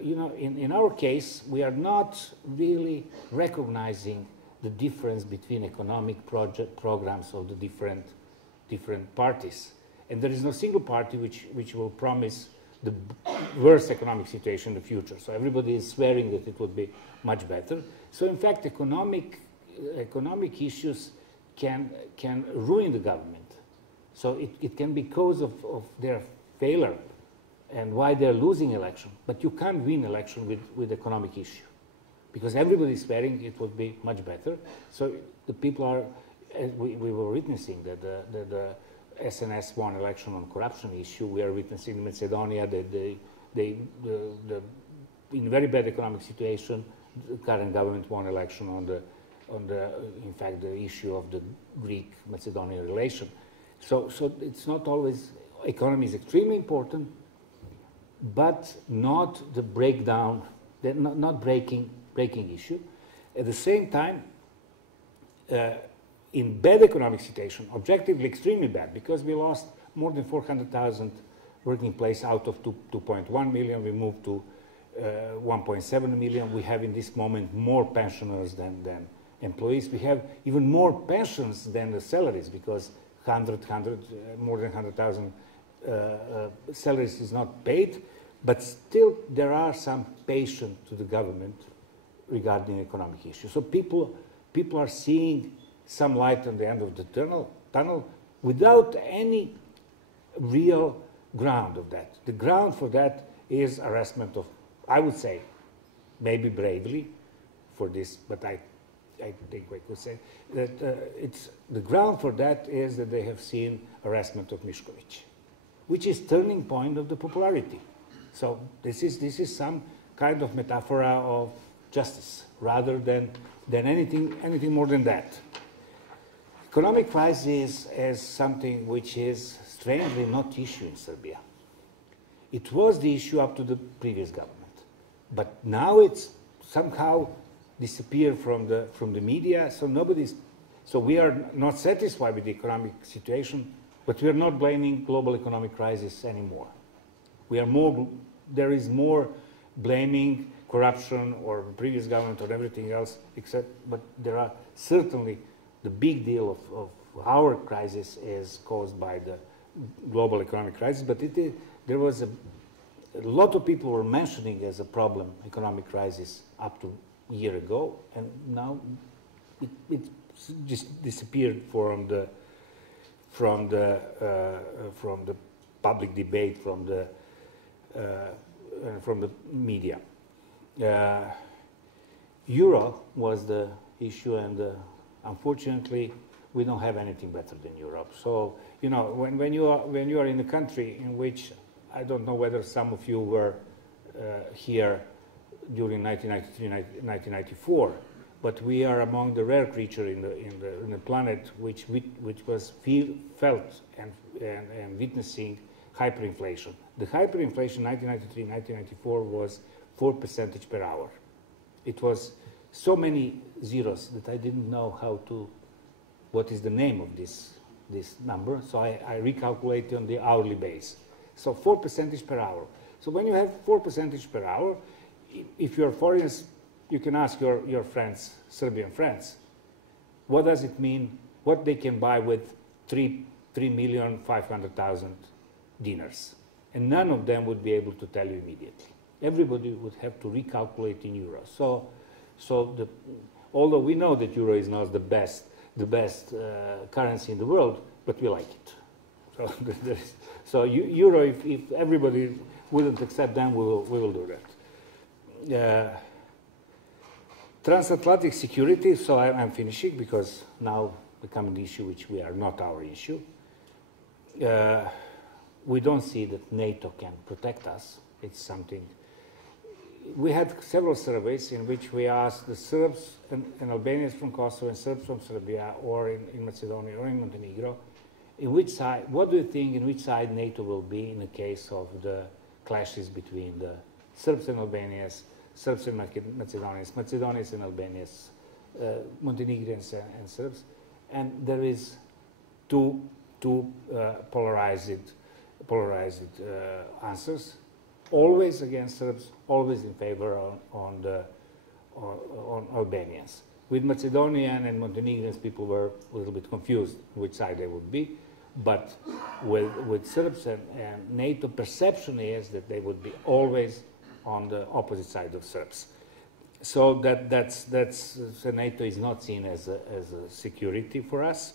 you know, in our case, we are not really recognizing the difference between economic programs of the different parties. And there is no single party which will promise the worst economic situation in the future. So everybody is swearing that it would be much better. So in fact, economic issues can ruin the government. So it can be cause of their failure and why they're losing election. But you can't win election with economic issue, because everybody is swearing it would be much better. So the people are, we were witnessing that the SNS won election on corruption issue. We are witnessing in Macedonia that in a very bad economic situation, the current government won election on the in fact the issue of the Greek-Macedonian relation. So it's not always, economy is extremely important, but not the breakdown, not breaking issue. At the same time, in bad economic situation, objectively extremely bad, because we lost more than 400,000 working places out of 2.1 million. We moved to 1.7 million. We have in this moment more pensioners than employees. We have even more pensions than the salaries, because more than 100,000 salaries is not paid. But still, there are some patience to the government regarding economic issues. So people are seeing some light on the end of the tunnel without any real ground of that. The ground for that is harassment of, I would say, maybe bravely for this, but I think I could say that it's the ground for that is that they have seen harassment of Mišković, which is turning point of the popularity. So this is some kind of metaphor of justice rather than anything more than that. Economic crisis is something which is strangely not issue in Serbia. It was the issue up to the previous government, but now it's somehow disappeared from the media. So we are not satisfied with the economic situation, but we are not blaming global economic crisis anymore. There is more blaming corruption or previous government or everything else, but there are certainly the big deal of our crisis is caused by the global economic crisis, but there was a lot of people were mentioning as a problem economic crisis up to a year ago, and now it just disappeared from the public debate, from the media. Euro was the issue, and unfortunately, we don't have anything better than Europe. So, you know, when you are in a country in which, I don't know whether some of you were here during 1993, 1994, but we are among the rare creature in the planet which was felt and witnessing hyperinflation. The hyperinflation 1993, 1994 was 4% per hour. It was so many zeros that I didn't know what is the name of this number, so I recalculated on the hourly base. So 4% per hour. So when you have 4% per hour, if you're foreigners, you can ask your friends, Serbian friends, what does it mean, what they can buy with 3,500,000 dinars? And none of them would be able to tell you immediately. Everybody would have to recalculate in euros. Although we know that euro is not the best currency in the world, but we like it. So euro, if everybody wouldn't accept them, we will do that. Transatlantic security, so I'm finishing because now becoming the issue which we are not our issue. We don't see that NATO can protect us. It's something. We had several surveys in which we asked the Serbs and Albanians from Kosovo and Serbs from Serbia or in Macedonia or in Montenegro, in which side, what do you think, in which side NATO will be in the case of the clashes between the Serbs and Albanians, Serbs and Macedonians, Macedonians and Albanians, Montenegrins and Serbs, and there is two polarized answers. Always against Serbs, always in favor on Albanians. With Macedonian and Montenegrins, people were a little bit confused which side they would be, but with Serbs and NATO, perception is that they would be always on the opposite side of Serbs. So so NATO is not seen as a security for us.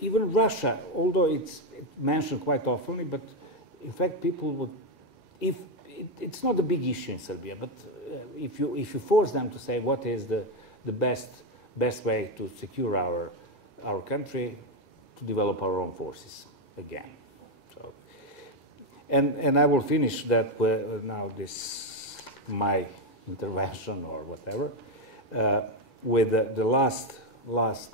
Even Russia, although it's mentioned quite often, but in fact, people would, it's not a big issue in Serbia, but if you force them to say what is the best way to secure our country, to develop our own forces again. So, and I will finish that now. My intervention or whatever with the last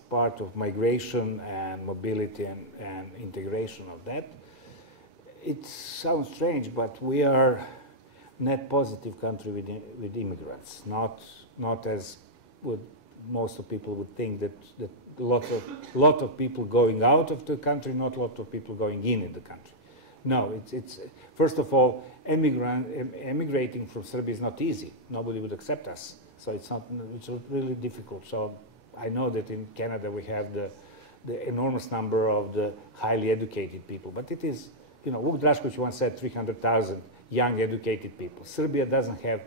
part of migration and mobility and integration of that. It sounds strange, but we are net positive country with immigrants, not as would most of people would think that lot of people going out of the country, not a lot of people going in the country. No, it's first of all, emigrating from Serbia is not easy. Nobody would accept us, so it's really difficult. So I know that in Canada we have the enormous number of the highly educated people, but it is, you know, Vuk Drašković once said 300,000 young educated people. Serbia doesn't have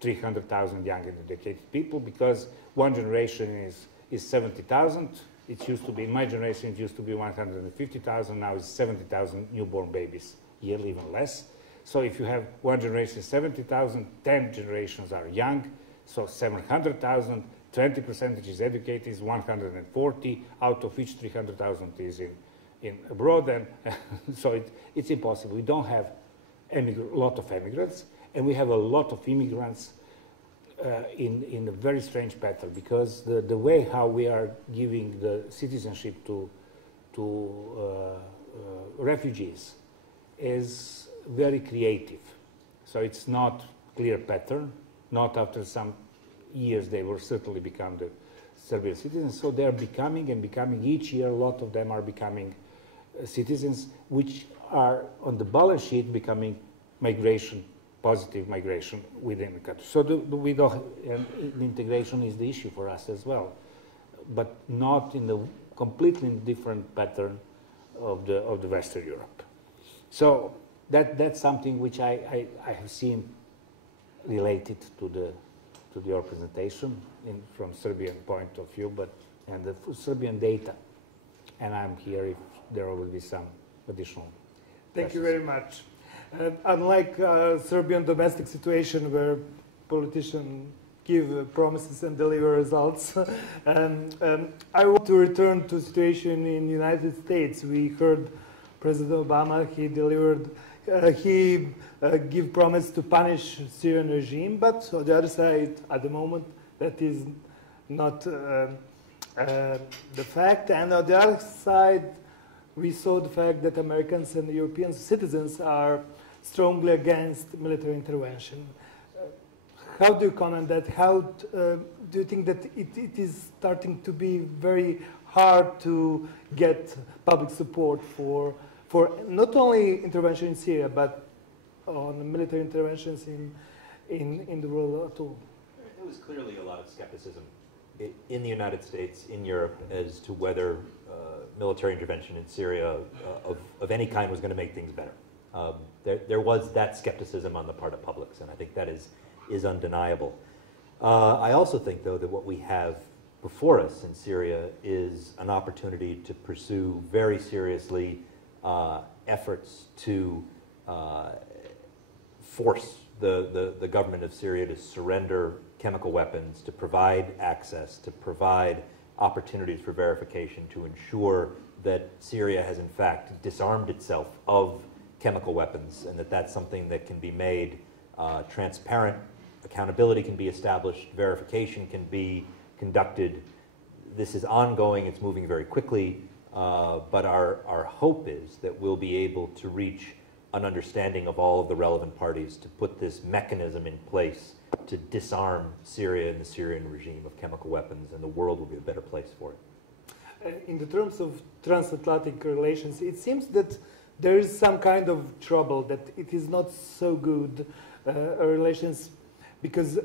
300,000 young educated people because one generation is 70,000. It used to be, in my generation, it used to be 150,000. Now it's 70,000 newborn babies yearly, even less. So if you have one generation 70,000, 10 generations are young, so 700,000, 20% is educated, is 140, out of which 300,000 is in abroad. And so it's impossible. We don't have a lot of immigrants, and we have a lot of immigrants in a very strange pattern, because the way how we are giving the citizenship to refugees is very creative. So it's not clear pattern. Not after some years they will certainly become the Serbian citizens. So they are becoming each year. A lot of them are becoming citizens, which are on the balance sheet becoming migration. Positive migration within the country. So the integration is the issue for us as well, but not in the completely different pattern of the Western Europe. So that's something which I have seen related to your presentation from Serbian point of view, and the Serbian data. And I'm here if there will be some additional. Thank you very much. Unlike Serbian domestic situation where politicians give promises and deliver results, I want to return to the situation in the United States. We heard President Obama, he gave promise to punish Syrian regime, but on the other side, at the moment, that is not the fact. And on the other side, we saw the fact that Americans and European citizens are strongly against military intervention. How do you comment that? How do you think that it is starting to be very hard to get public support for not only intervention in Syria, but on military interventions in the world at all? There was clearly a lot of skepticism in the United States, in Europe, as to whether military intervention in Syria of any kind was going to make things better. There was that skepticism on the part of publics, and I think that is undeniable. I also think, though, that what we have before us in Syria is an opportunity to pursue very seriously efforts to force the government of Syria to surrender chemical weapons, to provide access, to provide opportunities for verification, to ensure that Syria has in fact disarmed itself of chemical weapons, and that that's something that can be made transparent, accountability can be established, verification can be conducted. This is ongoing, it's moving very quickly, but our hope is that we'll be able to reach an understanding of all of the relevant parties to put this mechanism in place to disarm Syria and the Syrian regime of chemical weapons, and the world will be a better place for it. In the terms of transatlantic relations, it seems that there is some kind of trouble, that it is not so good relations, because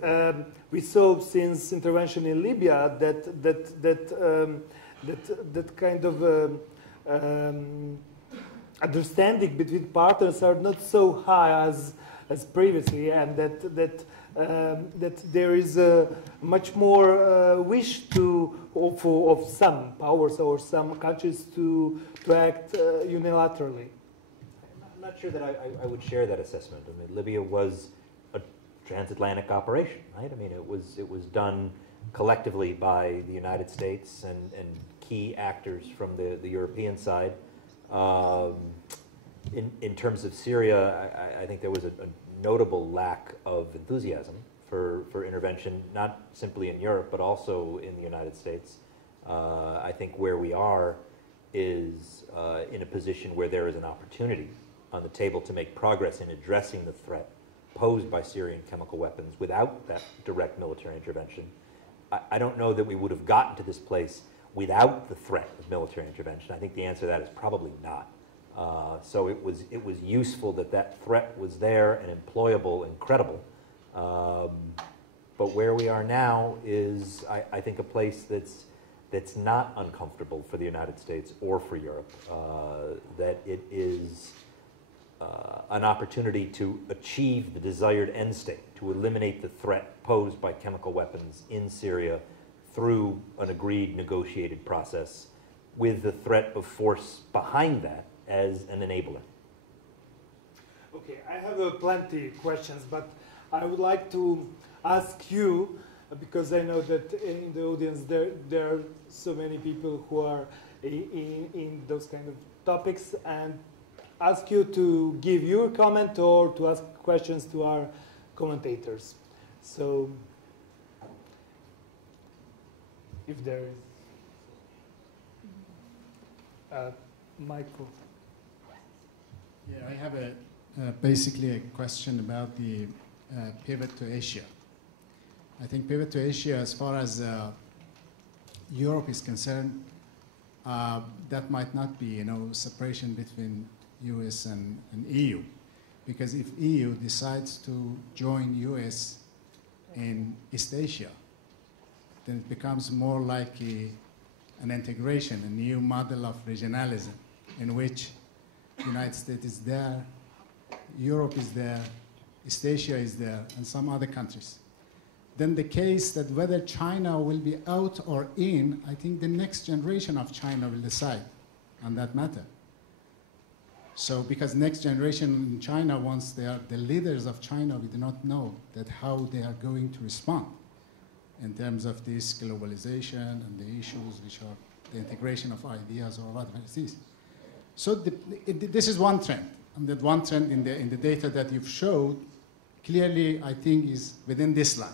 we saw since intervention in Libya that kind of understanding between partners are not so high as previously, and that there is a much more wish of some powers or some countries to act unilaterally. I'm not sure that I would share that assessment. I mean, Libya was a transatlantic operation, right? I mean, it was done collectively by the United States and key actors from the European side. In terms of Syria, I think there was a notable lack of enthusiasm for intervention, not simply in Europe, but also in the United States. I think where we are is in a position where there is an opportunity on the table to make progress in addressing the threat posed by Syrian chemical weapons without that direct military intervention. I don't know that we would have gotten to this place without the threat of military intervention. I think the answer to that is probably not. So it was useful that that threat was there and employable and credible. But where we are now is, I think, a place that's not uncomfortable for the United States or for Europe. That it is an opportunity to achieve the desired end state, to eliminate the threat posed by chemical weapons in Syria through an agreed negotiated process, with the threat of force behind that as an enabler. Okay, I have plenty of questions, but I would like to ask you, because I know that in the audience there are so many people who are in those kind of topics, and ask you to give your comment or to ask questions to our commentators. So, if there is Michael. Yeah, I have basically a question about the pivot to Asia. I think pivot to Asia, as far as Europe is concerned, that might not be, separation between US and EU. Because if EU decides to join US in East Asia, then it becomes more like an integration, a new model of regionalism, in which the United States is there, Europe is there, East Asia is there, and some other countries. Then the case that whether China will be out or in, I think the next generation of China will decide on that matter. So, because next generation in China, once they are the leaders of China, we do not know that how they are going to respond in terms of this globalization and the issues which are the integration of ideas or whatever it is. So this is one trend, and that one trend in the data that you've showed clearly, I think, is within this line.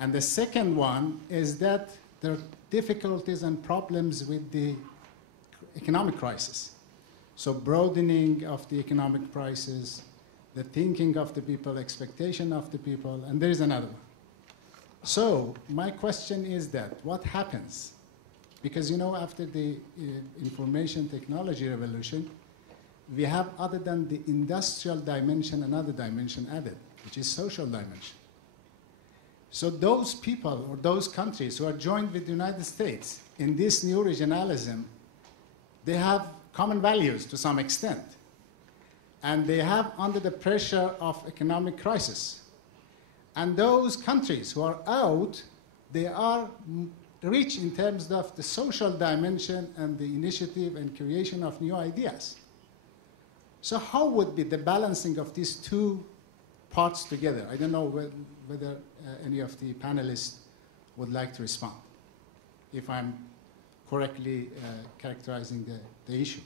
And the second one is that there are difficulties and problems with the economic crisis. So broadening of the economic crisis, the thinking of the people, expectation of the people, and there is another one. So my question is that what happens? Because, after the information technology revolution, we have, other than the industrial dimension, another dimension added, which is social dimension. So those people or those countries who are joined with the United States in this new regionalism, they have common values to some extent. And they have under the pressure of economic crisis. And those countries who are out, they are rich in terms of the social dimension and the initiative and creation of new ideas. So how would be the balancing of these two parts together? I don't know whether any of the panelists would like to respond, if I'm correctly characterizing the issue.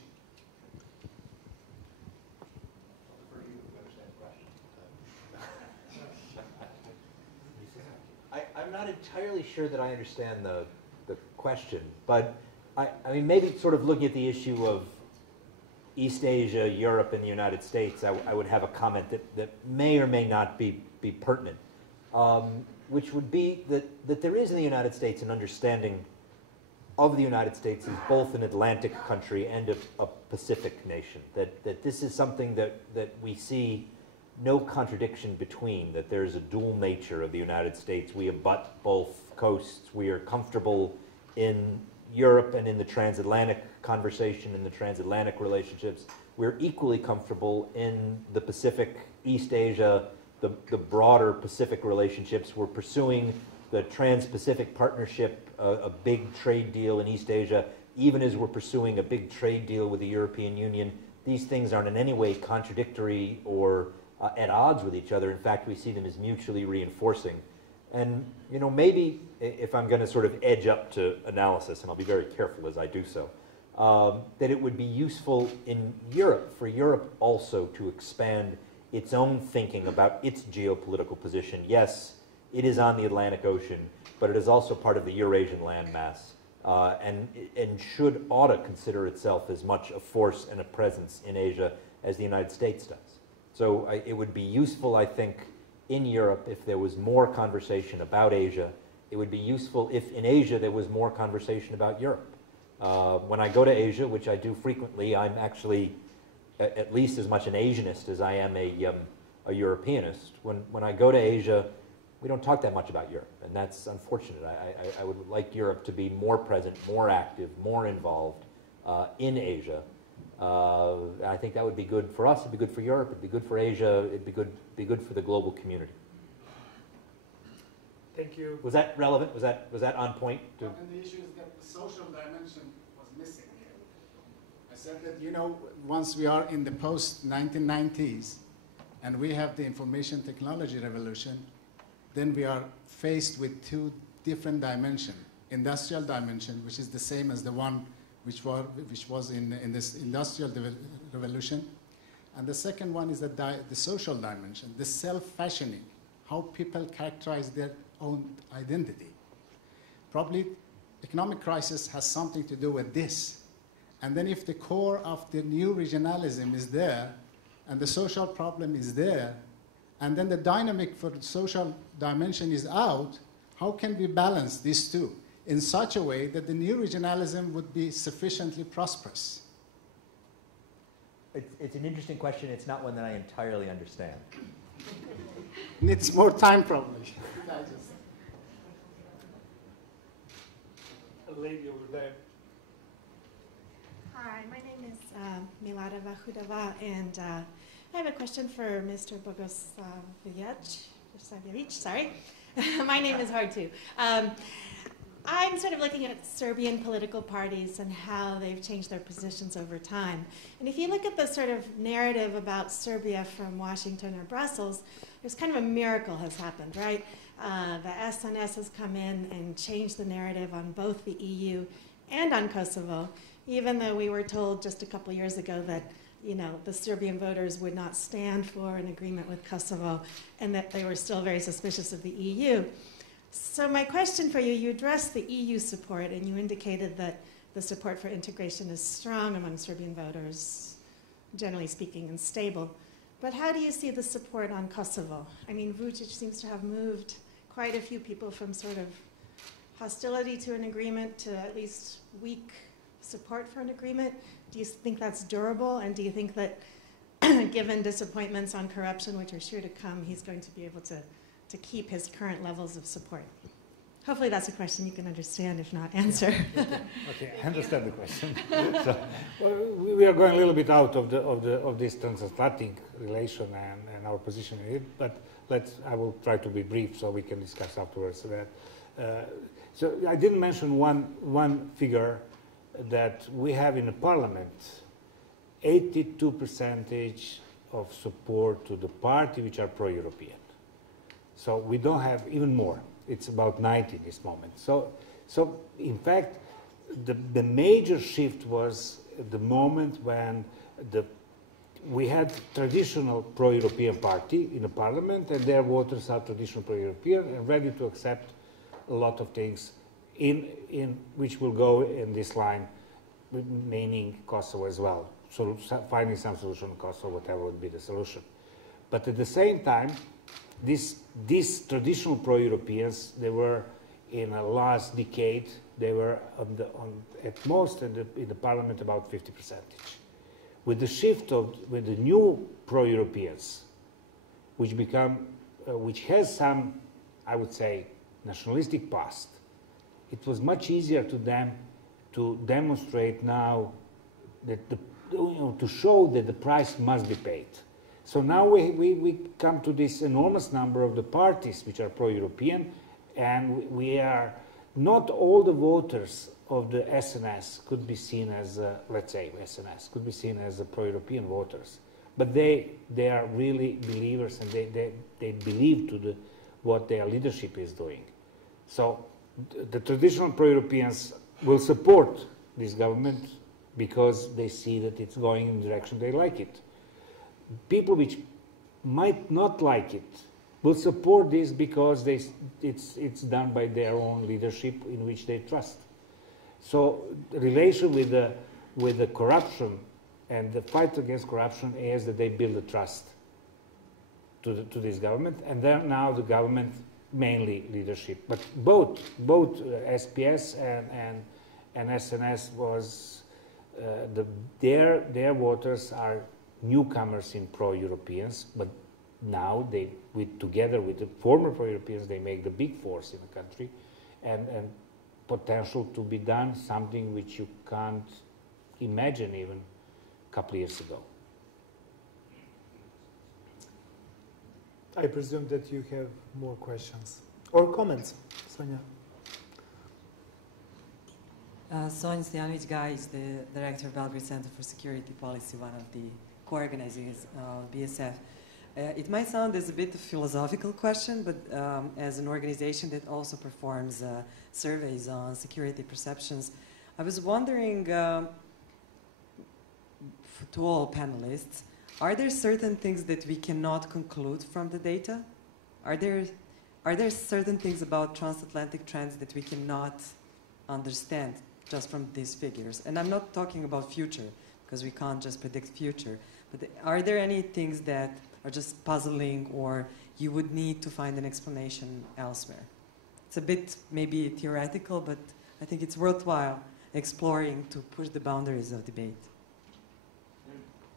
I'm not entirely sure that I understand the question, but I mean, maybe sort of looking at the issue of East Asia, Europe, and the United States, I would have a comment that may or may not be pertinent, which would be that there is in the United States an understanding of the United States as both an Atlantic country and a Pacific nation, that this is something that we see no contradiction between, that there's a dual nature of the United States. We abut both coasts. We are comfortable in Europe and in the transatlantic conversation, in the transatlantic relationships. We're equally comfortable in the Pacific, East Asia, the broader Pacific relationships. We're pursuing the Trans-Pacific Partnership, a big trade deal in East Asia, even as we're pursuing a big trade deal with the European Union. These things aren't in any way contradictory or at odds with each other. In fact, we see them as mutually reinforcing. And maybe if I'm going to sort of edge up to analysis, and I'll be very careful as I do so, that it would be useful in Europe, for Europe also to expand its own thinking about its geopolitical position. Yes, it is on the Atlantic Ocean, but it is also part of the Eurasian landmass, and ought to consider itself as much a force and a presence in Asia as the United States does. So it would be useful, I think, in Europe if there was more conversation about Asia it would be useful if in Asia there was more conversation about Europe. When I go to Asia, which I do frequently, I'm actually at least as much an Asianist as I am a Europeanist. When I go to Asia, we don't talk that much about Europe, and that's unfortunate. I would like Europe to be more present, more active, more involved in Asia. I think that would be good for us, it'd be good for Europe, it'd be good for Asia, it'd be good for the global community. Thank you. Was that relevant? Was that on point? And the issue is that the social dimension was missing here. I said that, you know, once we are in the post-1990s and we have the information technology revolution, then we are faced with two different dimensions. Industrial dimension, which is the same as the one which was in this industrial revolution. And the second one is the social dimension, the self-fashioning, how people characterize their own identity. Probably economic crisis has something to do with this. And then if the core of the new regionalism is there, and the social problem is there, and then the dynamic for the social dimension is out, how can we balance these two in such a way that the new regionalism would be sufficiently prosperous? It's an interesting question. It's not one that I entirely understand. Needs more time, probably. A lady over there. Hi, my name is Milada Vahudova, and I have a question for Mr. Beogradski. Sorry. My name is hard too. I'm sort of looking at Serbian political parties and how they've changed their positions over time. And if you look at the sort of narrative about Serbia from Washington or Brussels, there's kind of a miracle has happened, right? The SNS has come in and changed the narrative on both the EU and on Kosovo, even though we were told just a couple years ago that, you know, the Serbian voters would not stand for an agreement with Kosovo and that they were still very suspicious of the EU. So my question for you, you addressed the EU support and you indicated that the support for integration is strong among Serbian voters, generally speaking, and stable. But how do you see the support on Kosovo? I mean, Vučić seems to have moved quite a few people from sort of hostility to an agreement to at least weak support for an agreement. Do you think that's durable? And do you think that given disappointments on corruption, which are sure to come, he's going to be able to keep his current levels of support? Hopefully that's a question you can understand, if not answer. Yeah. Okay, I understand the question. So, well, we are going a little bit out of this transatlantic relation and our position in it, but I will try to be brief so we can discuss afterwards that. So I didn't mention one figure that we have in the parliament, 82% of support to the party which are pro-European. So we don't have even more. It's about 90 in this moment. So in fact, the major shift was the moment when we had traditional pro-European party in the parliament, and their voters are traditional pro-European and ready to accept a lot of things in which will go in this line, meaning Kosovo as well. So finding some solution on Kosovo, whatever would be the solution. But at the same time, these traditional pro-Europeans, they were in the last decade, they were at most in the parliament about 50%. With the shift with the new pro-Europeans, which has some, I would say, nationalistic past, it was much easier to them to demonstrate now that to show that the price must be paid. So now we come to this enormous number of the parties which are pro-European, and we are not all the voters of the SNS could be seen as, let's say, SNS could be seen as pro-European voters, but they are really believers, and they believe to what their leadership is doing. So the traditional pro-Europeans will support this government because they see that it's going in the direction they like it. People which might not like it will support this because it's done by their own leadership in which they trust. So the relation with the corruption and the fight against corruption is that they build a trust to this government, and then now the government mainly leadership. But both SPS and SNS was their voters are newcomers in pro-Europeans, but now they, together with the former pro-Europeans, they make the big force in the country, and potential to be done, something which you can't imagine even a couple of years ago. I presume that you have more questions or comments, Sonia. Sonja Stojanović-Gaj is the director of Belgrade Center for Security Policy, one of the co-organizers of BSF. It might sound as a bit of a philosophical question, but as an organization that also performs surveys on security perceptions, I was wondering to all panelists, are there certain things that we cannot conclude from the data? Are there certain things about transatlantic trends that we cannot understand just from these figures? And I'm not talking about future, because we can't just predict future, but are there any things that are just puzzling or you would need to find an explanation elsewhere? It's a bit maybe theoretical, but I think it's worthwhile exploring to push the boundaries of debate.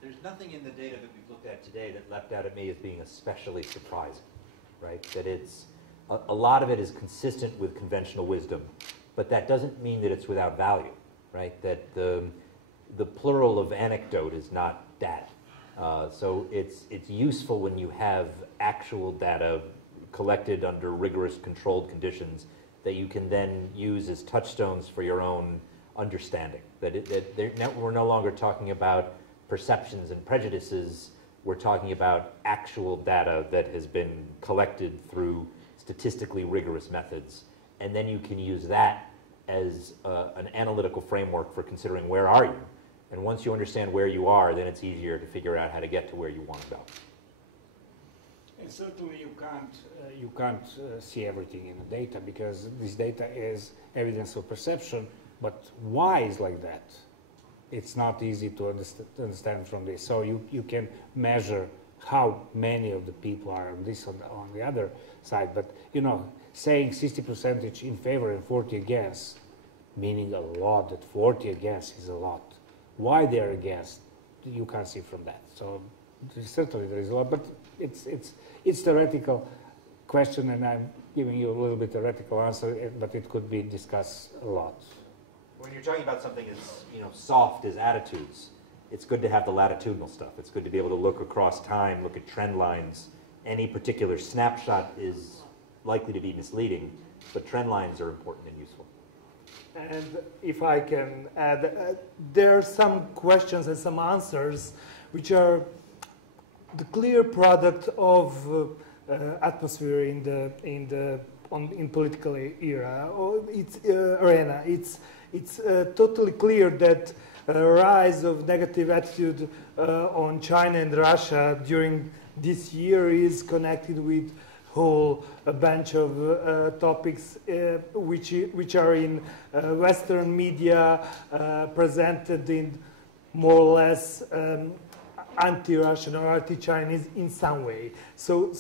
There's nothing in the data that we've looked at today that leapt out at me as being especially surprising, right? That it's, a lot of it is consistent with conventional wisdom, but that doesn't mean that it's without value, right? That the plural of anecdote is not data. So it's useful when you have actual data collected under rigorous controlled conditions that you can then use as touchstones for your own understanding. We're no longer talking about perceptions and prejudices, we're talking about actual data that has been collected through statistically rigorous methods. And then you can use that as an analytical framework for considering where are you. And once you understand where you are, then it's easier to figure out how to get to where you want to go. And certainly you can't see everything in the data, because this data is evidence of perception, but why is like that? It's not easy to understand from this. So you can measure how many of the people are on this or on the other side, but saying 60% in favor and 40 against, meaning a lot, that 40 against is a lot. Why they're against, you can't see from that. So certainly there is a lot, but it's theoretical question, and I'm giving you a little bit theoretical answer, but it could be discussed a lot. When you're talking about something as soft as attitudes, it's good to have the latitudinal stuff. It's good to be able to look across time, look at trend lines. Any particular snapshot is likely to be misleading, but trend lines are important and useful. And if I can add, there are some questions and some answers which are the clear product of atmosphere in political era or its arena. It's totally clear that rise of negative attitude on China and Russia during this year is connected with a bunch of topics which are in Western media presented in more or less anti-Russian or anti-Chinese in some way. So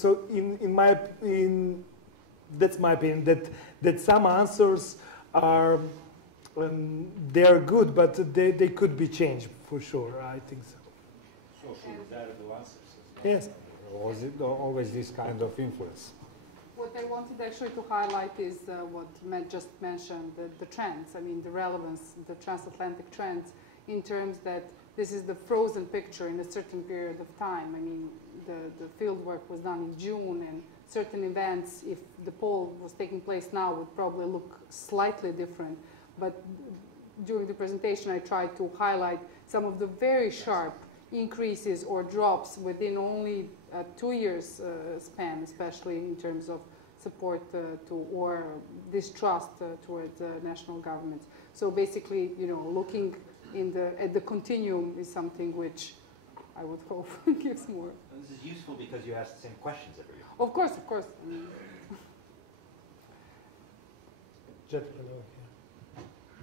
that's my opinion, that some answers are they are good, but they could be changed for sure. I think so. So desirable answers. Yes. Or is it always this kind of influence? What I wanted actually to highlight is what Matt just mentioned, the trends. I mean, the relevance, the transatlantic trends, in terms that this is the frozen picture in a certain period of time. I mean, the field work was done in June, and certain events, if the poll was taking place now, would probably look slightly different. But during the presentation, I tried to highlight some of the very sharp increases or drops within only 2 years span, especially in terms of support or distrust towards national governments. So basically, looking at the continuum is something which I would hope gives more. This is useful because you ask the same questions every year. Of course, of course.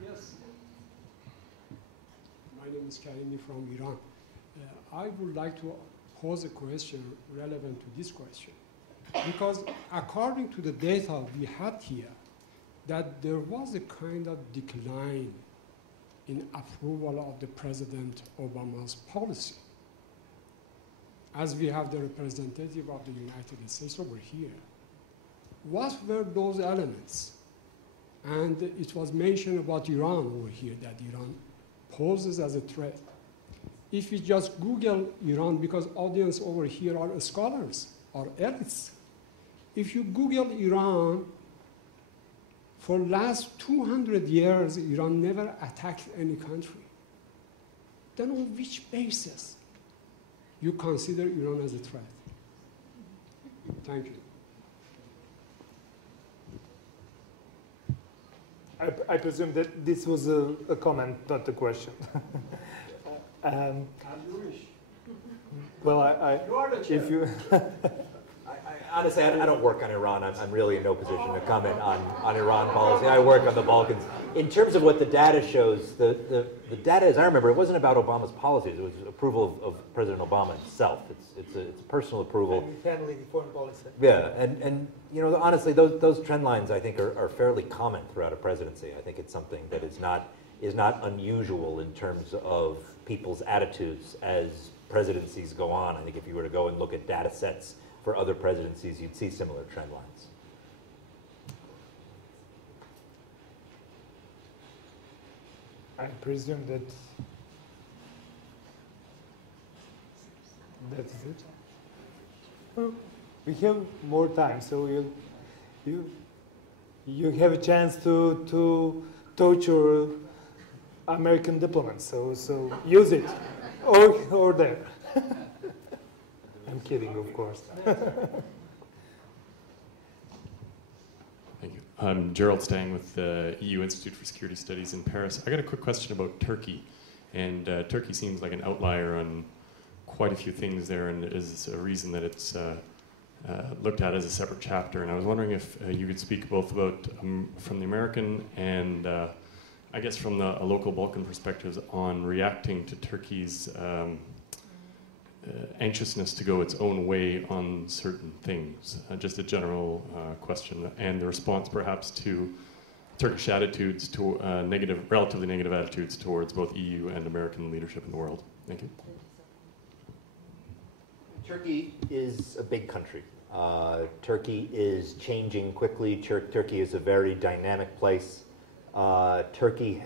Yes. My name is Karimi from Iran. I would like to pose a question relevant to this question. Because according to the data we had here, that there was a kind of decline in approval of the President Obama's policy. As we have the representative of the United States over here, what were those elements? And it was mentioned about Iran over here, that Iran poses as a threat. If you just Google Iran, because audience over here are scholars, are elites. If you Google Iran, for last 200 years, Iran never attacked any country. Then on which basis you consider Iran as a threat? Thank you. I presume that this was a comment, not a question. As you wish. Well, You are the chair. if you Honestly, I don't work on Iran. I'm really in no position to comment on Iran policy. I work on the Balkans. In terms of what the data shows, the data, as I remember, it wasn't about Obama's policies. It was approval of President Obama himself. It's a personal approval. and family foreign policy. Yeah, and you know, honestly, those trend lines I think are fairly common throughout a presidency. I think it's something that is not unusual in terms of people's attitudes as presidencies go on. I think if you were to go and look at data sets for other presidencies, you'd see similar trend lines. I presume that that's it. Well, we have more time, so you have a chance to torture American diplomats. So use it, or there. I'm kidding, of course. Thank you. I'm Gerald Stang with the EU Institute for Security Studies in Paris. I got a quick question about Turkey. And Turkey seems like an outlier on quite a few things there, and is a reason that it's looked at as a separate chapter. And I was wondering if you could speak both about, from the American and I guess from a local Balkan perspectives, on reacting to Turkey's anxiousness to go its own way on certain things. Just a general question, and the response perhaps to Turkish attitudes, to relatively negative attitudes towards both EU and American leadership in the world. Thank you. Turkey is a big country. Turkey is changing quickly. Turkey is a very dynamic place. Turkey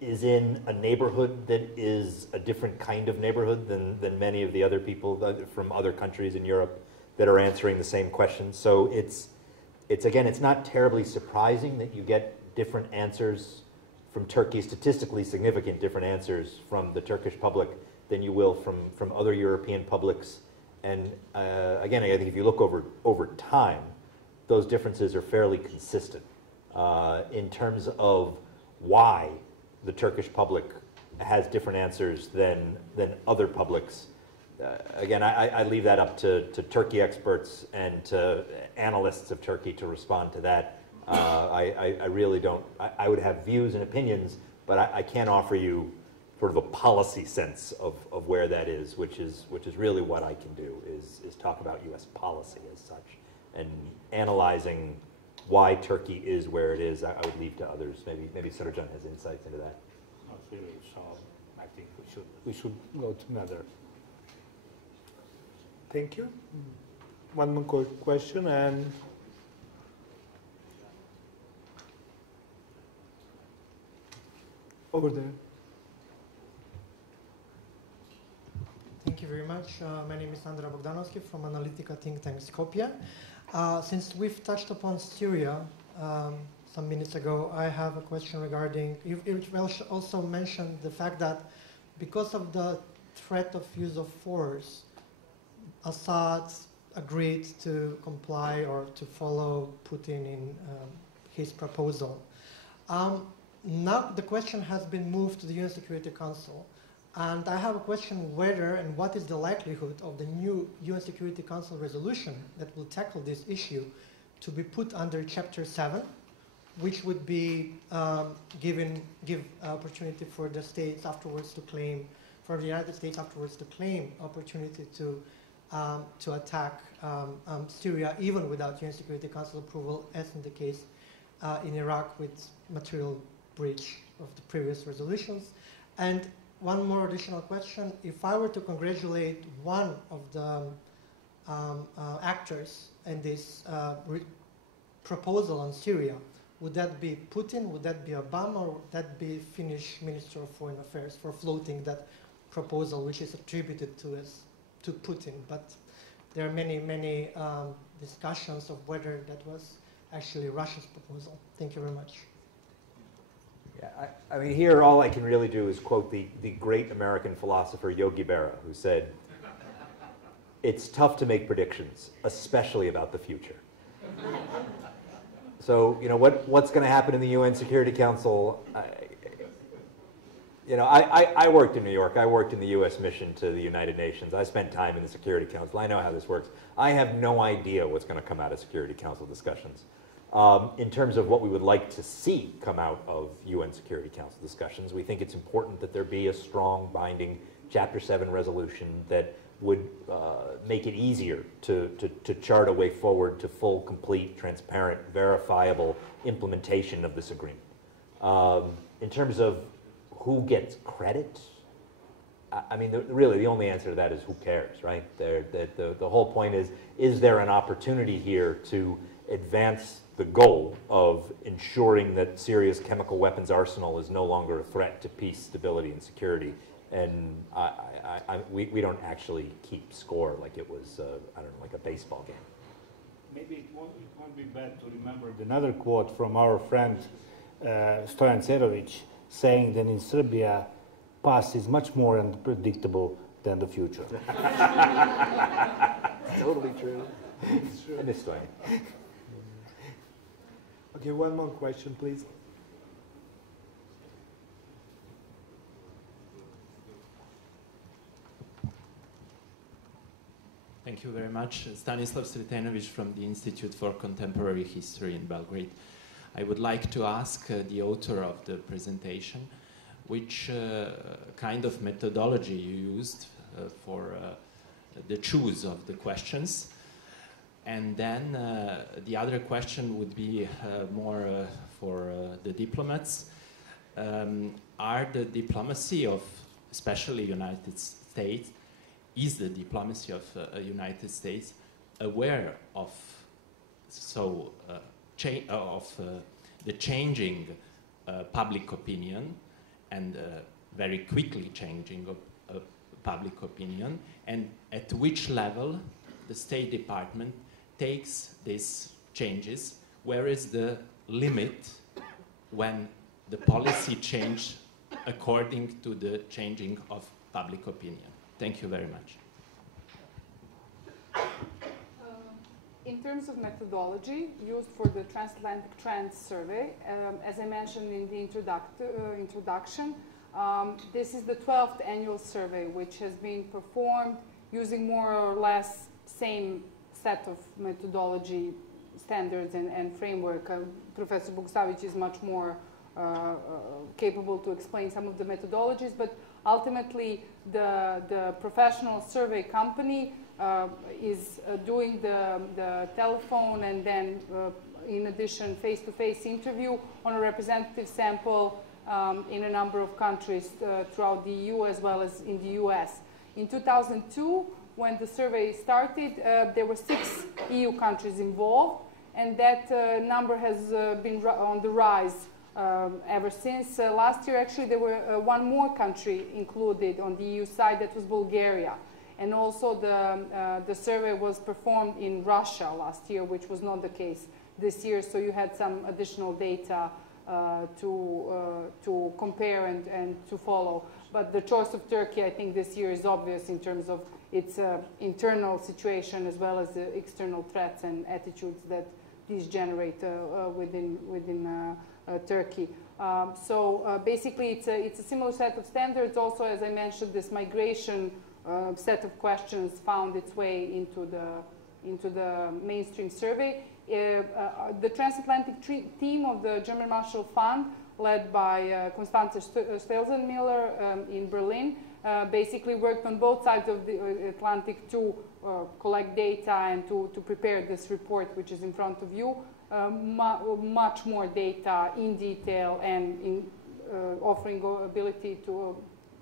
is in a neighborhood that is a different kind of neighborhood than many of the other people from other countries in Europe that are answering the same questions. So it's not terribly surprising that you get different answers from Turkey, statistically significant different answers from the Turkish public than you will from other European publics. And again, I think if you look over time, those differences are fairly consistent in terms of why the Turkish public has different answers than other publics. Again, I leave that up to Turkey experts and to analysts of Turkey to respond to that. I really don't. I would have views and opinions, but I can't offer you sort of a policy sense of where that is, which is really what I can do is talk about U.S. policy as such, and analyzing why Turkey is where it is. I would leave to others. Maybe Srdjan has insights into that. Not really. So I think we should go to another. Thank you. One more question, and over there. Thank you very much. My name is Andra Bogdanovski from Analytica think tank Skopje. Since we've touched upon Syria some minutes ago, I have a question regarding, you also mentioned the fact that because of the threat of use of force, Assad agreed to comply or to follow Putin in his proposal. Now the question has been moved to the UN Security Council. And I have a question whether and what is the likelihood of the new UN Security Council resolution that will tackle this issue to be put under Chapter 7, which would be give opportunity for the states afterwards to claim, for the United States afterwards to claim opportunity to to attack Syria even without UN Security Council approval, as in the case in Iraq with material breach of the previous resolutions. And one more additional question. If I were to congratulate one of the actors in this proposal on Syria, would that be Putin, would that be Obama, or would that be Finnish Minister of Foreign Affairs for floating that proposal, which is attributed to Putin? But there are many discussions of whether that was actually Russia's proposal. Thank you very much. Yeah, I mean, here all I can really do is quote the great American philosopher Yogi Berra, who said, "It's tough to make predictions, especially about the future." So, you know, what's going to happen in the UN Security Council? I worked in New York. I worked in the U.S. mission to the United Nations. I spent time in the Security Council. I know how this works. I have no idea what's going to come out of Security Council discussions. In terms of what we would like to see come out of UN Security Council discussions, we think it's important that there be a strong, binding Chapter 7 resolution that would make it easier to chart a way forward to full, complete, transparent, verifiable implementation of this agreement. In terms of who gets credit, I mean, really the only answer to that is who cares, right? The whole point is there an opportunity here to advance the goal of ensuring that Syria's chemical weapons arsenal is no longer a threat to peace, stability, and security? And we don't actually keep score like it was, I don't know, like a baseball game. Maybe it won't be bad to remember another quote from our friend Stojan Cerovic, saying that in Serbia, past is much more unpredictable than the future. Totally true. It's true. I miss Stojan. Okay, one more question, please. Thank you very much. Stanislav Sretenovic from the Institute for Contemporary History in Belgrade. I would like to ask the author of the presentation which kind of methodology you used for the choose of the questions. And then the other question would be more for the diplomats. Are the diplomacy of, especially United States, is the diplomacy of United States aware of the changing public opinion and very quickly changing of public opinion, and at which level the State Department takes these changes? Where is the limit when the policy change according to the changing of public opinion? Thank you very much. In terms of methodology used for the TransAtlantic Trends Survey, as I mentioned in the introduction, this is the 12th annual survey which has been performed using more or less same set of methodology standards and framework. Professor Boguslavich is much more capable to explain some of the methodologies, but ultimately the professional survey company is doing the telephone and then in addition face-to-face interview on a representative sample in a number of countries throughout the EU as well as in the US. In 2002, when the survey started, there were 6 EU countries involved, and that number has been on the rise ever since. Last year, actually, there were one more country included on the EU side, that was Bulgaria. And also the survey was performed in Russia last year, which was not the case this year, so you had some additional data to compare and to follow. But the choice of Turkey, I think, this year is obvious in terms of its internal situation as well as the external threats and attitudes that these generate within Turkey. So basically, it's a similar set of standards. Also, as I mentioned, this migration set of questions found its way into the mainstream survey. The transatlantic team of the German Marshall Fund, led by Constanze Stelzenmiller in Berlin, basically worked on both sides of the Atlantic to collect data and to prepare this report, which is in front of you. Much more data in detail and in offering ability to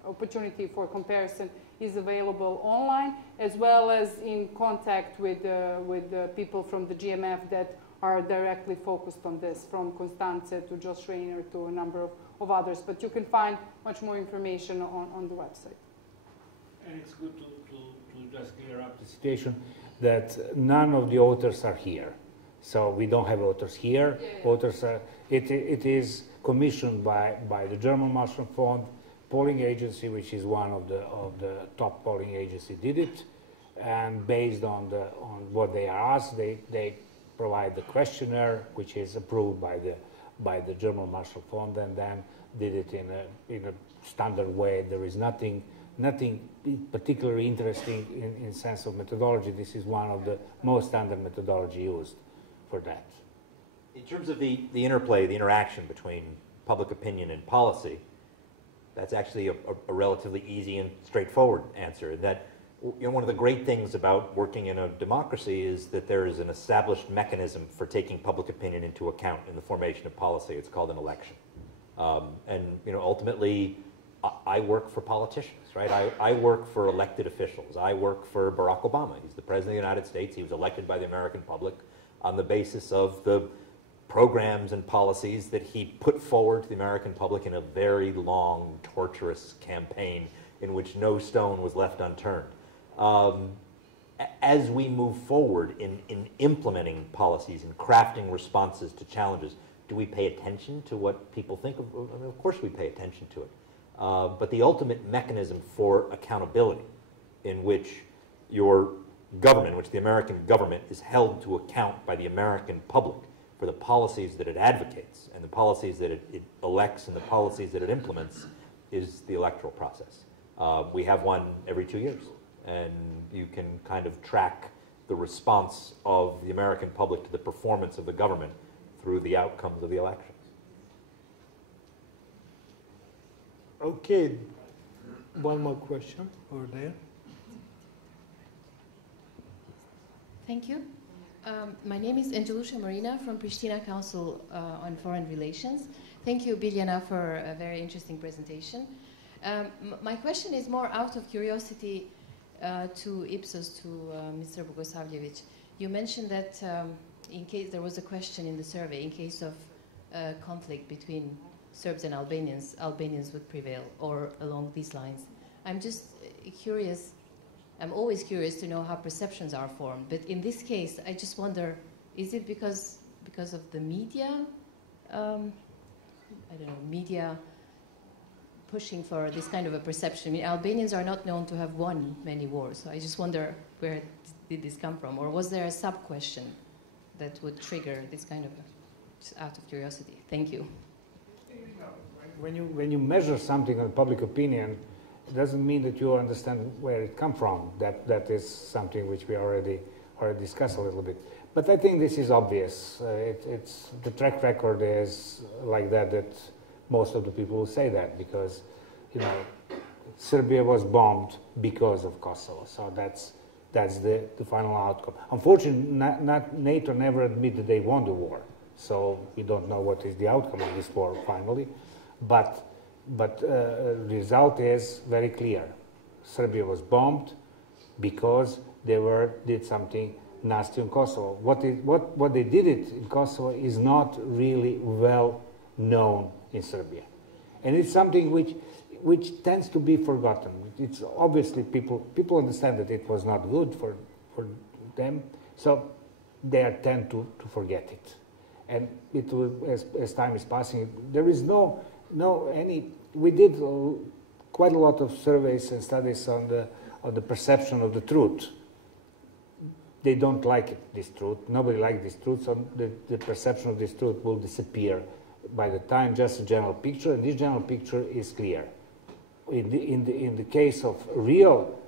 opportunity for comparison is available online, as well as in contact with people from the GMF that are directly focused on this, from Constance to Josh Rayner to a number of others. But you can find much more information on the website. And it's good to just clear up the situation that none of the authors are here. So we don't have authors here. Yeah. Authors are, it is commissioned by the German Marshall Fund polling agency, which is one of the top polling agency did it, and based on what they are asked, they provide the questionnaire, which is approved by the German Marshall Fund, and then did it in a standard way. There is nothing particularly interesting in sense of methodology. This is one of the most standard methodology used for that. In terms of the interplay, the interaction between public opinion and policy, that's actually a relatively easy and straightforward answer. That, you know, one of the great things about working in a democracy is that there is an established mechanism for taking public opinion into account in the formation of policy. It's called an election. And you know, ultimately, I work for politicians, right? I work for elected officials. I work for Barack Obama. He's the President of the United States. He was elected by the American public on the basis of the programs and policies that he put forward to the American public in a very long, torturous campaign in which no stone was left unturned. As we move forward in implementing policies and crafting responses to challenges, do we pay attention to what people think of? I mean, of course we pay attention to it. But the ultimate mechanism for accountability, in which your government, which the American government is held to account by the American public for the policies that it advocates and the policies that it elects and the policies that it implements, is the electoral process. We have one every 2 years, and you can kind of track the response of the American public to the performance of the government through the outcomes of the elections. Okay, one more question over there. Thank you. My name is Angelusha Marina from Pristina Council on Foreign Relations. Thank you, Biljana, for a very interesting presentation. My question is more out of curiosity to Ipsos, to Mr. Bogosavljevic. You mentioned that in case there was a question in the survey, in case of conflict between Serbs and Albanians would prevail, or along these lines. I'm just curious. I'm always curious to know how perceptions are formed. But in this case, I just wonder, is it because of the media? I don't know, media pushing for this kind of a perception. I mean, Albanians are not known to have won many wars. So I just wonder, where did this come from? Or was there a sub-question that would trigger this kind of, just out of curiosity? Thank you. When you measure something on public opinion, it doesn't mean that you understand where it comes from. That is something which we already discussed a little bit. But I think this is obvious. It's the track record is like that. That most of the people will say that because, you know, Serbia was bombed because of Kosovo. So that's the final outcome. Unfortunately, NATO never admitted they won the war. So we don't know what is the outcome of this war finally. But the result is very clear. Serbia was bombed because they did something nasty in Kosovo. What they did in Kosovo is not really well known in Serbia, and it's something which tends to be forgotten. It's obviously people understand that it was not good for them, so they tend to forget it, and it will, as time is passing, there is we did quite a lot of surveys and studies on the perception of the truth. They don't like it, this truth. Nobody likes this truth, so the perception of this truth will disappear by the time just a general picture, and this general picture is clear. In the case of real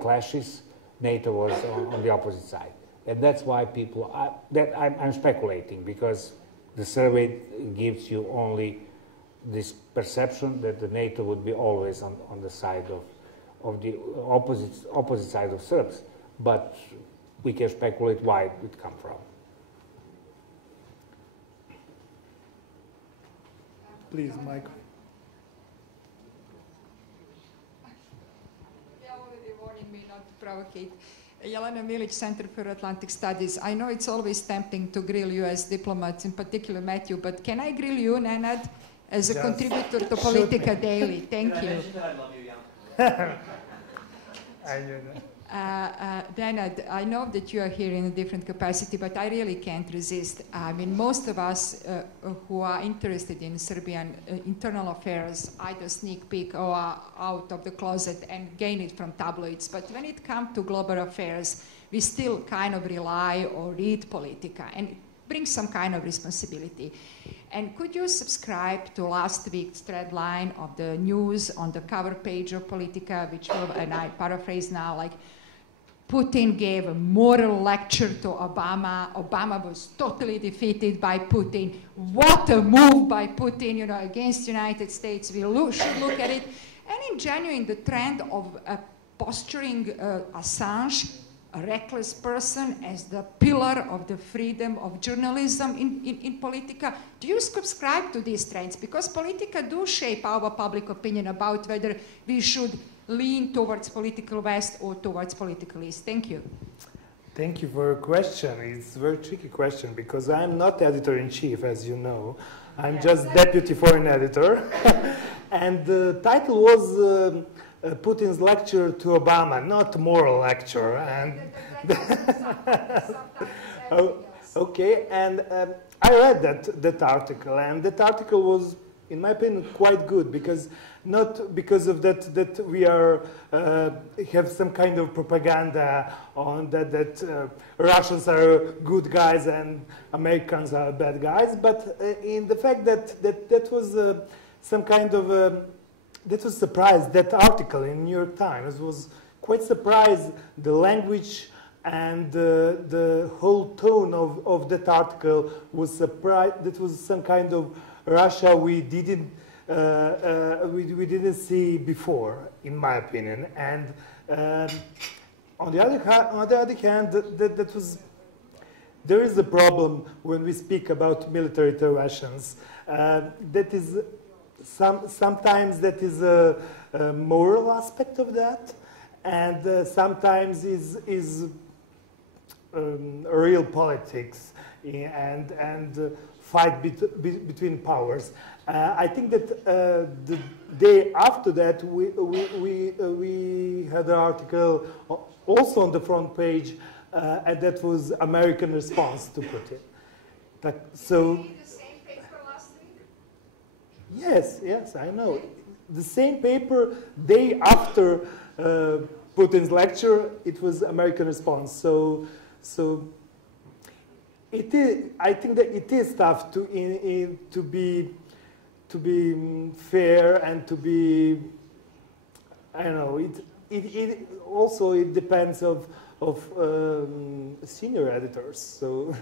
clashes, NATO was on the opposite side, and that's why people. I'm speculating because the survey gives you only this perception that the NATO would be always on the side of the opposite side of Serbs. but we can speculate why it would come from. Please, Mike. Warning me not to provocate. Jelena Milic, Center for Atlantic Studies. I know it's always tempting to grill U.S. diplomats, in particular Matthew, but can I grill you, Nenad, as a contributor to Politica Daily? Thank you. I mentioned that I love you, Jan? I knew that. Nenad, I know that you are here in a different capacity, but I really can't resist. I mean, most of us who are interested in Serbian internal affairs either sneak peek or are out of the closet and gain it from tabloids. But when it comes to global affairs, we still kind of rely or read Politica, and it brings some kind of responsibility. And could you subscribe to last week's thread line of the news on the cover page of Politica, which will, and I paraphrase now, like, Putin gave a moral lecture to Obama. Obama was totally defeated by Putin. What a move by Putin, you know, against the United States. We should look at it. And in January, the trend of posturing Assange, a reckless person, as the pillar of the freedom of journalism in Politica. Do you subscribe to these trends? Because Politica do shape our public opinion about whether we should lean towards political West or towards political East. Thank you. Thank you for your question. It's a very tricky question because I'm not editor-in-chief, as you know. I'm just deputy foreign editor. And the title was Putin's lecture to Obama, not moral lecture. And okay, and I read that article, and that article was, in my opinion, quite good, because not because of that we are have some kind of propaganda on that Russians are good guys and Americans are bad guys, but in the fact that was some kind of that was surprised. That article in New York Times was quite surprised. The language and the whole tone of that article was surprised. That was some kind of Russia we didn't see before, in my opinion. And on the other hand, that was, there is a problem when we speak about military interventions. That is sometimes that is a moral aspect of that, and sometimes is real politics and fight between powers. I think that the day after that, we had an article also on the front page, and that was American response to Putin. So, Did you read the same paper last week? yes, I know. The same paper, day after Putin's lecture, it was American response. So it is. I think that it is tough to be fair and to be. I don't know. It also it depends of senior editors. So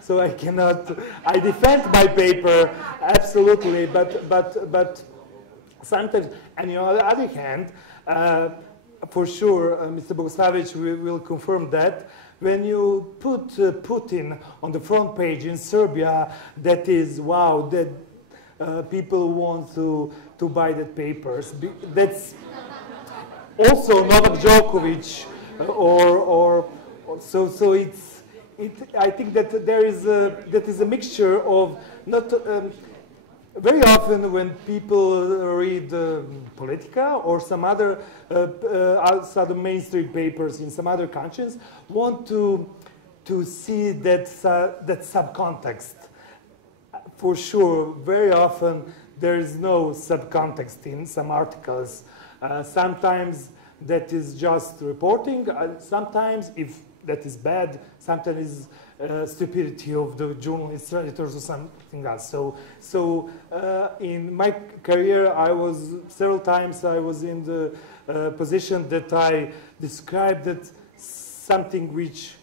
so I cannot. I defend my paper absolutely, but sometimes. And on the other hand, for sure, Mr. Bogoslavich will confirm that. When you put Putin on the front page in Serbia, that is, wow, that people want to buy that papers. That's also Novak Djokovic, so it's. I think that there is that is a mixture of not. Very often when people read Politica or some other mainstream papers in some other countries, want to see that subcontext. For sure, very often there is no subcontext in some articles. Sometimes that is just reporting. Sometimes, if that is bad, sometimes stupidity of the journalists, editors, or something else. So in my career, several times I was in the position that I described that something which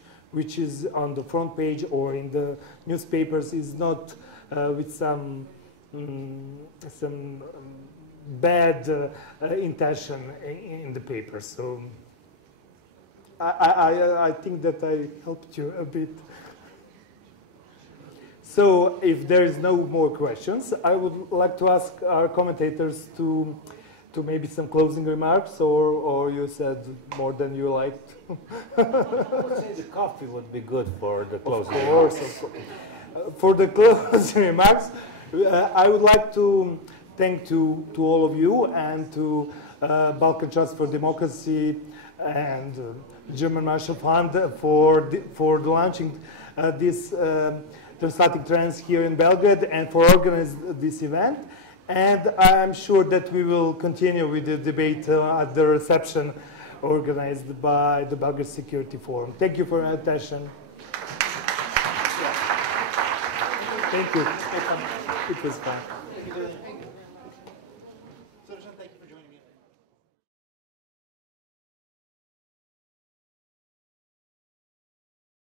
is on the front page or in the newspapers is not with some bad intention in the paper. So I think that I helped you a bit. So if there is no more questions, I would like to ask our commentators to maybe some closing remarks, or you said more than you liked. I would say the coffee would be good for the closing remarks. For the closing remarks, I would like to thank to all of you and to Balkan Trust for Democracy and German Marshall Fund for launching this TransAtlantic Trends here in Belgrade and for organizing this event. And I'm sure that we will continue with the debate at the reception organized by the Belgrade Security Forum. Thank you for your attention. Thank you. It was fun.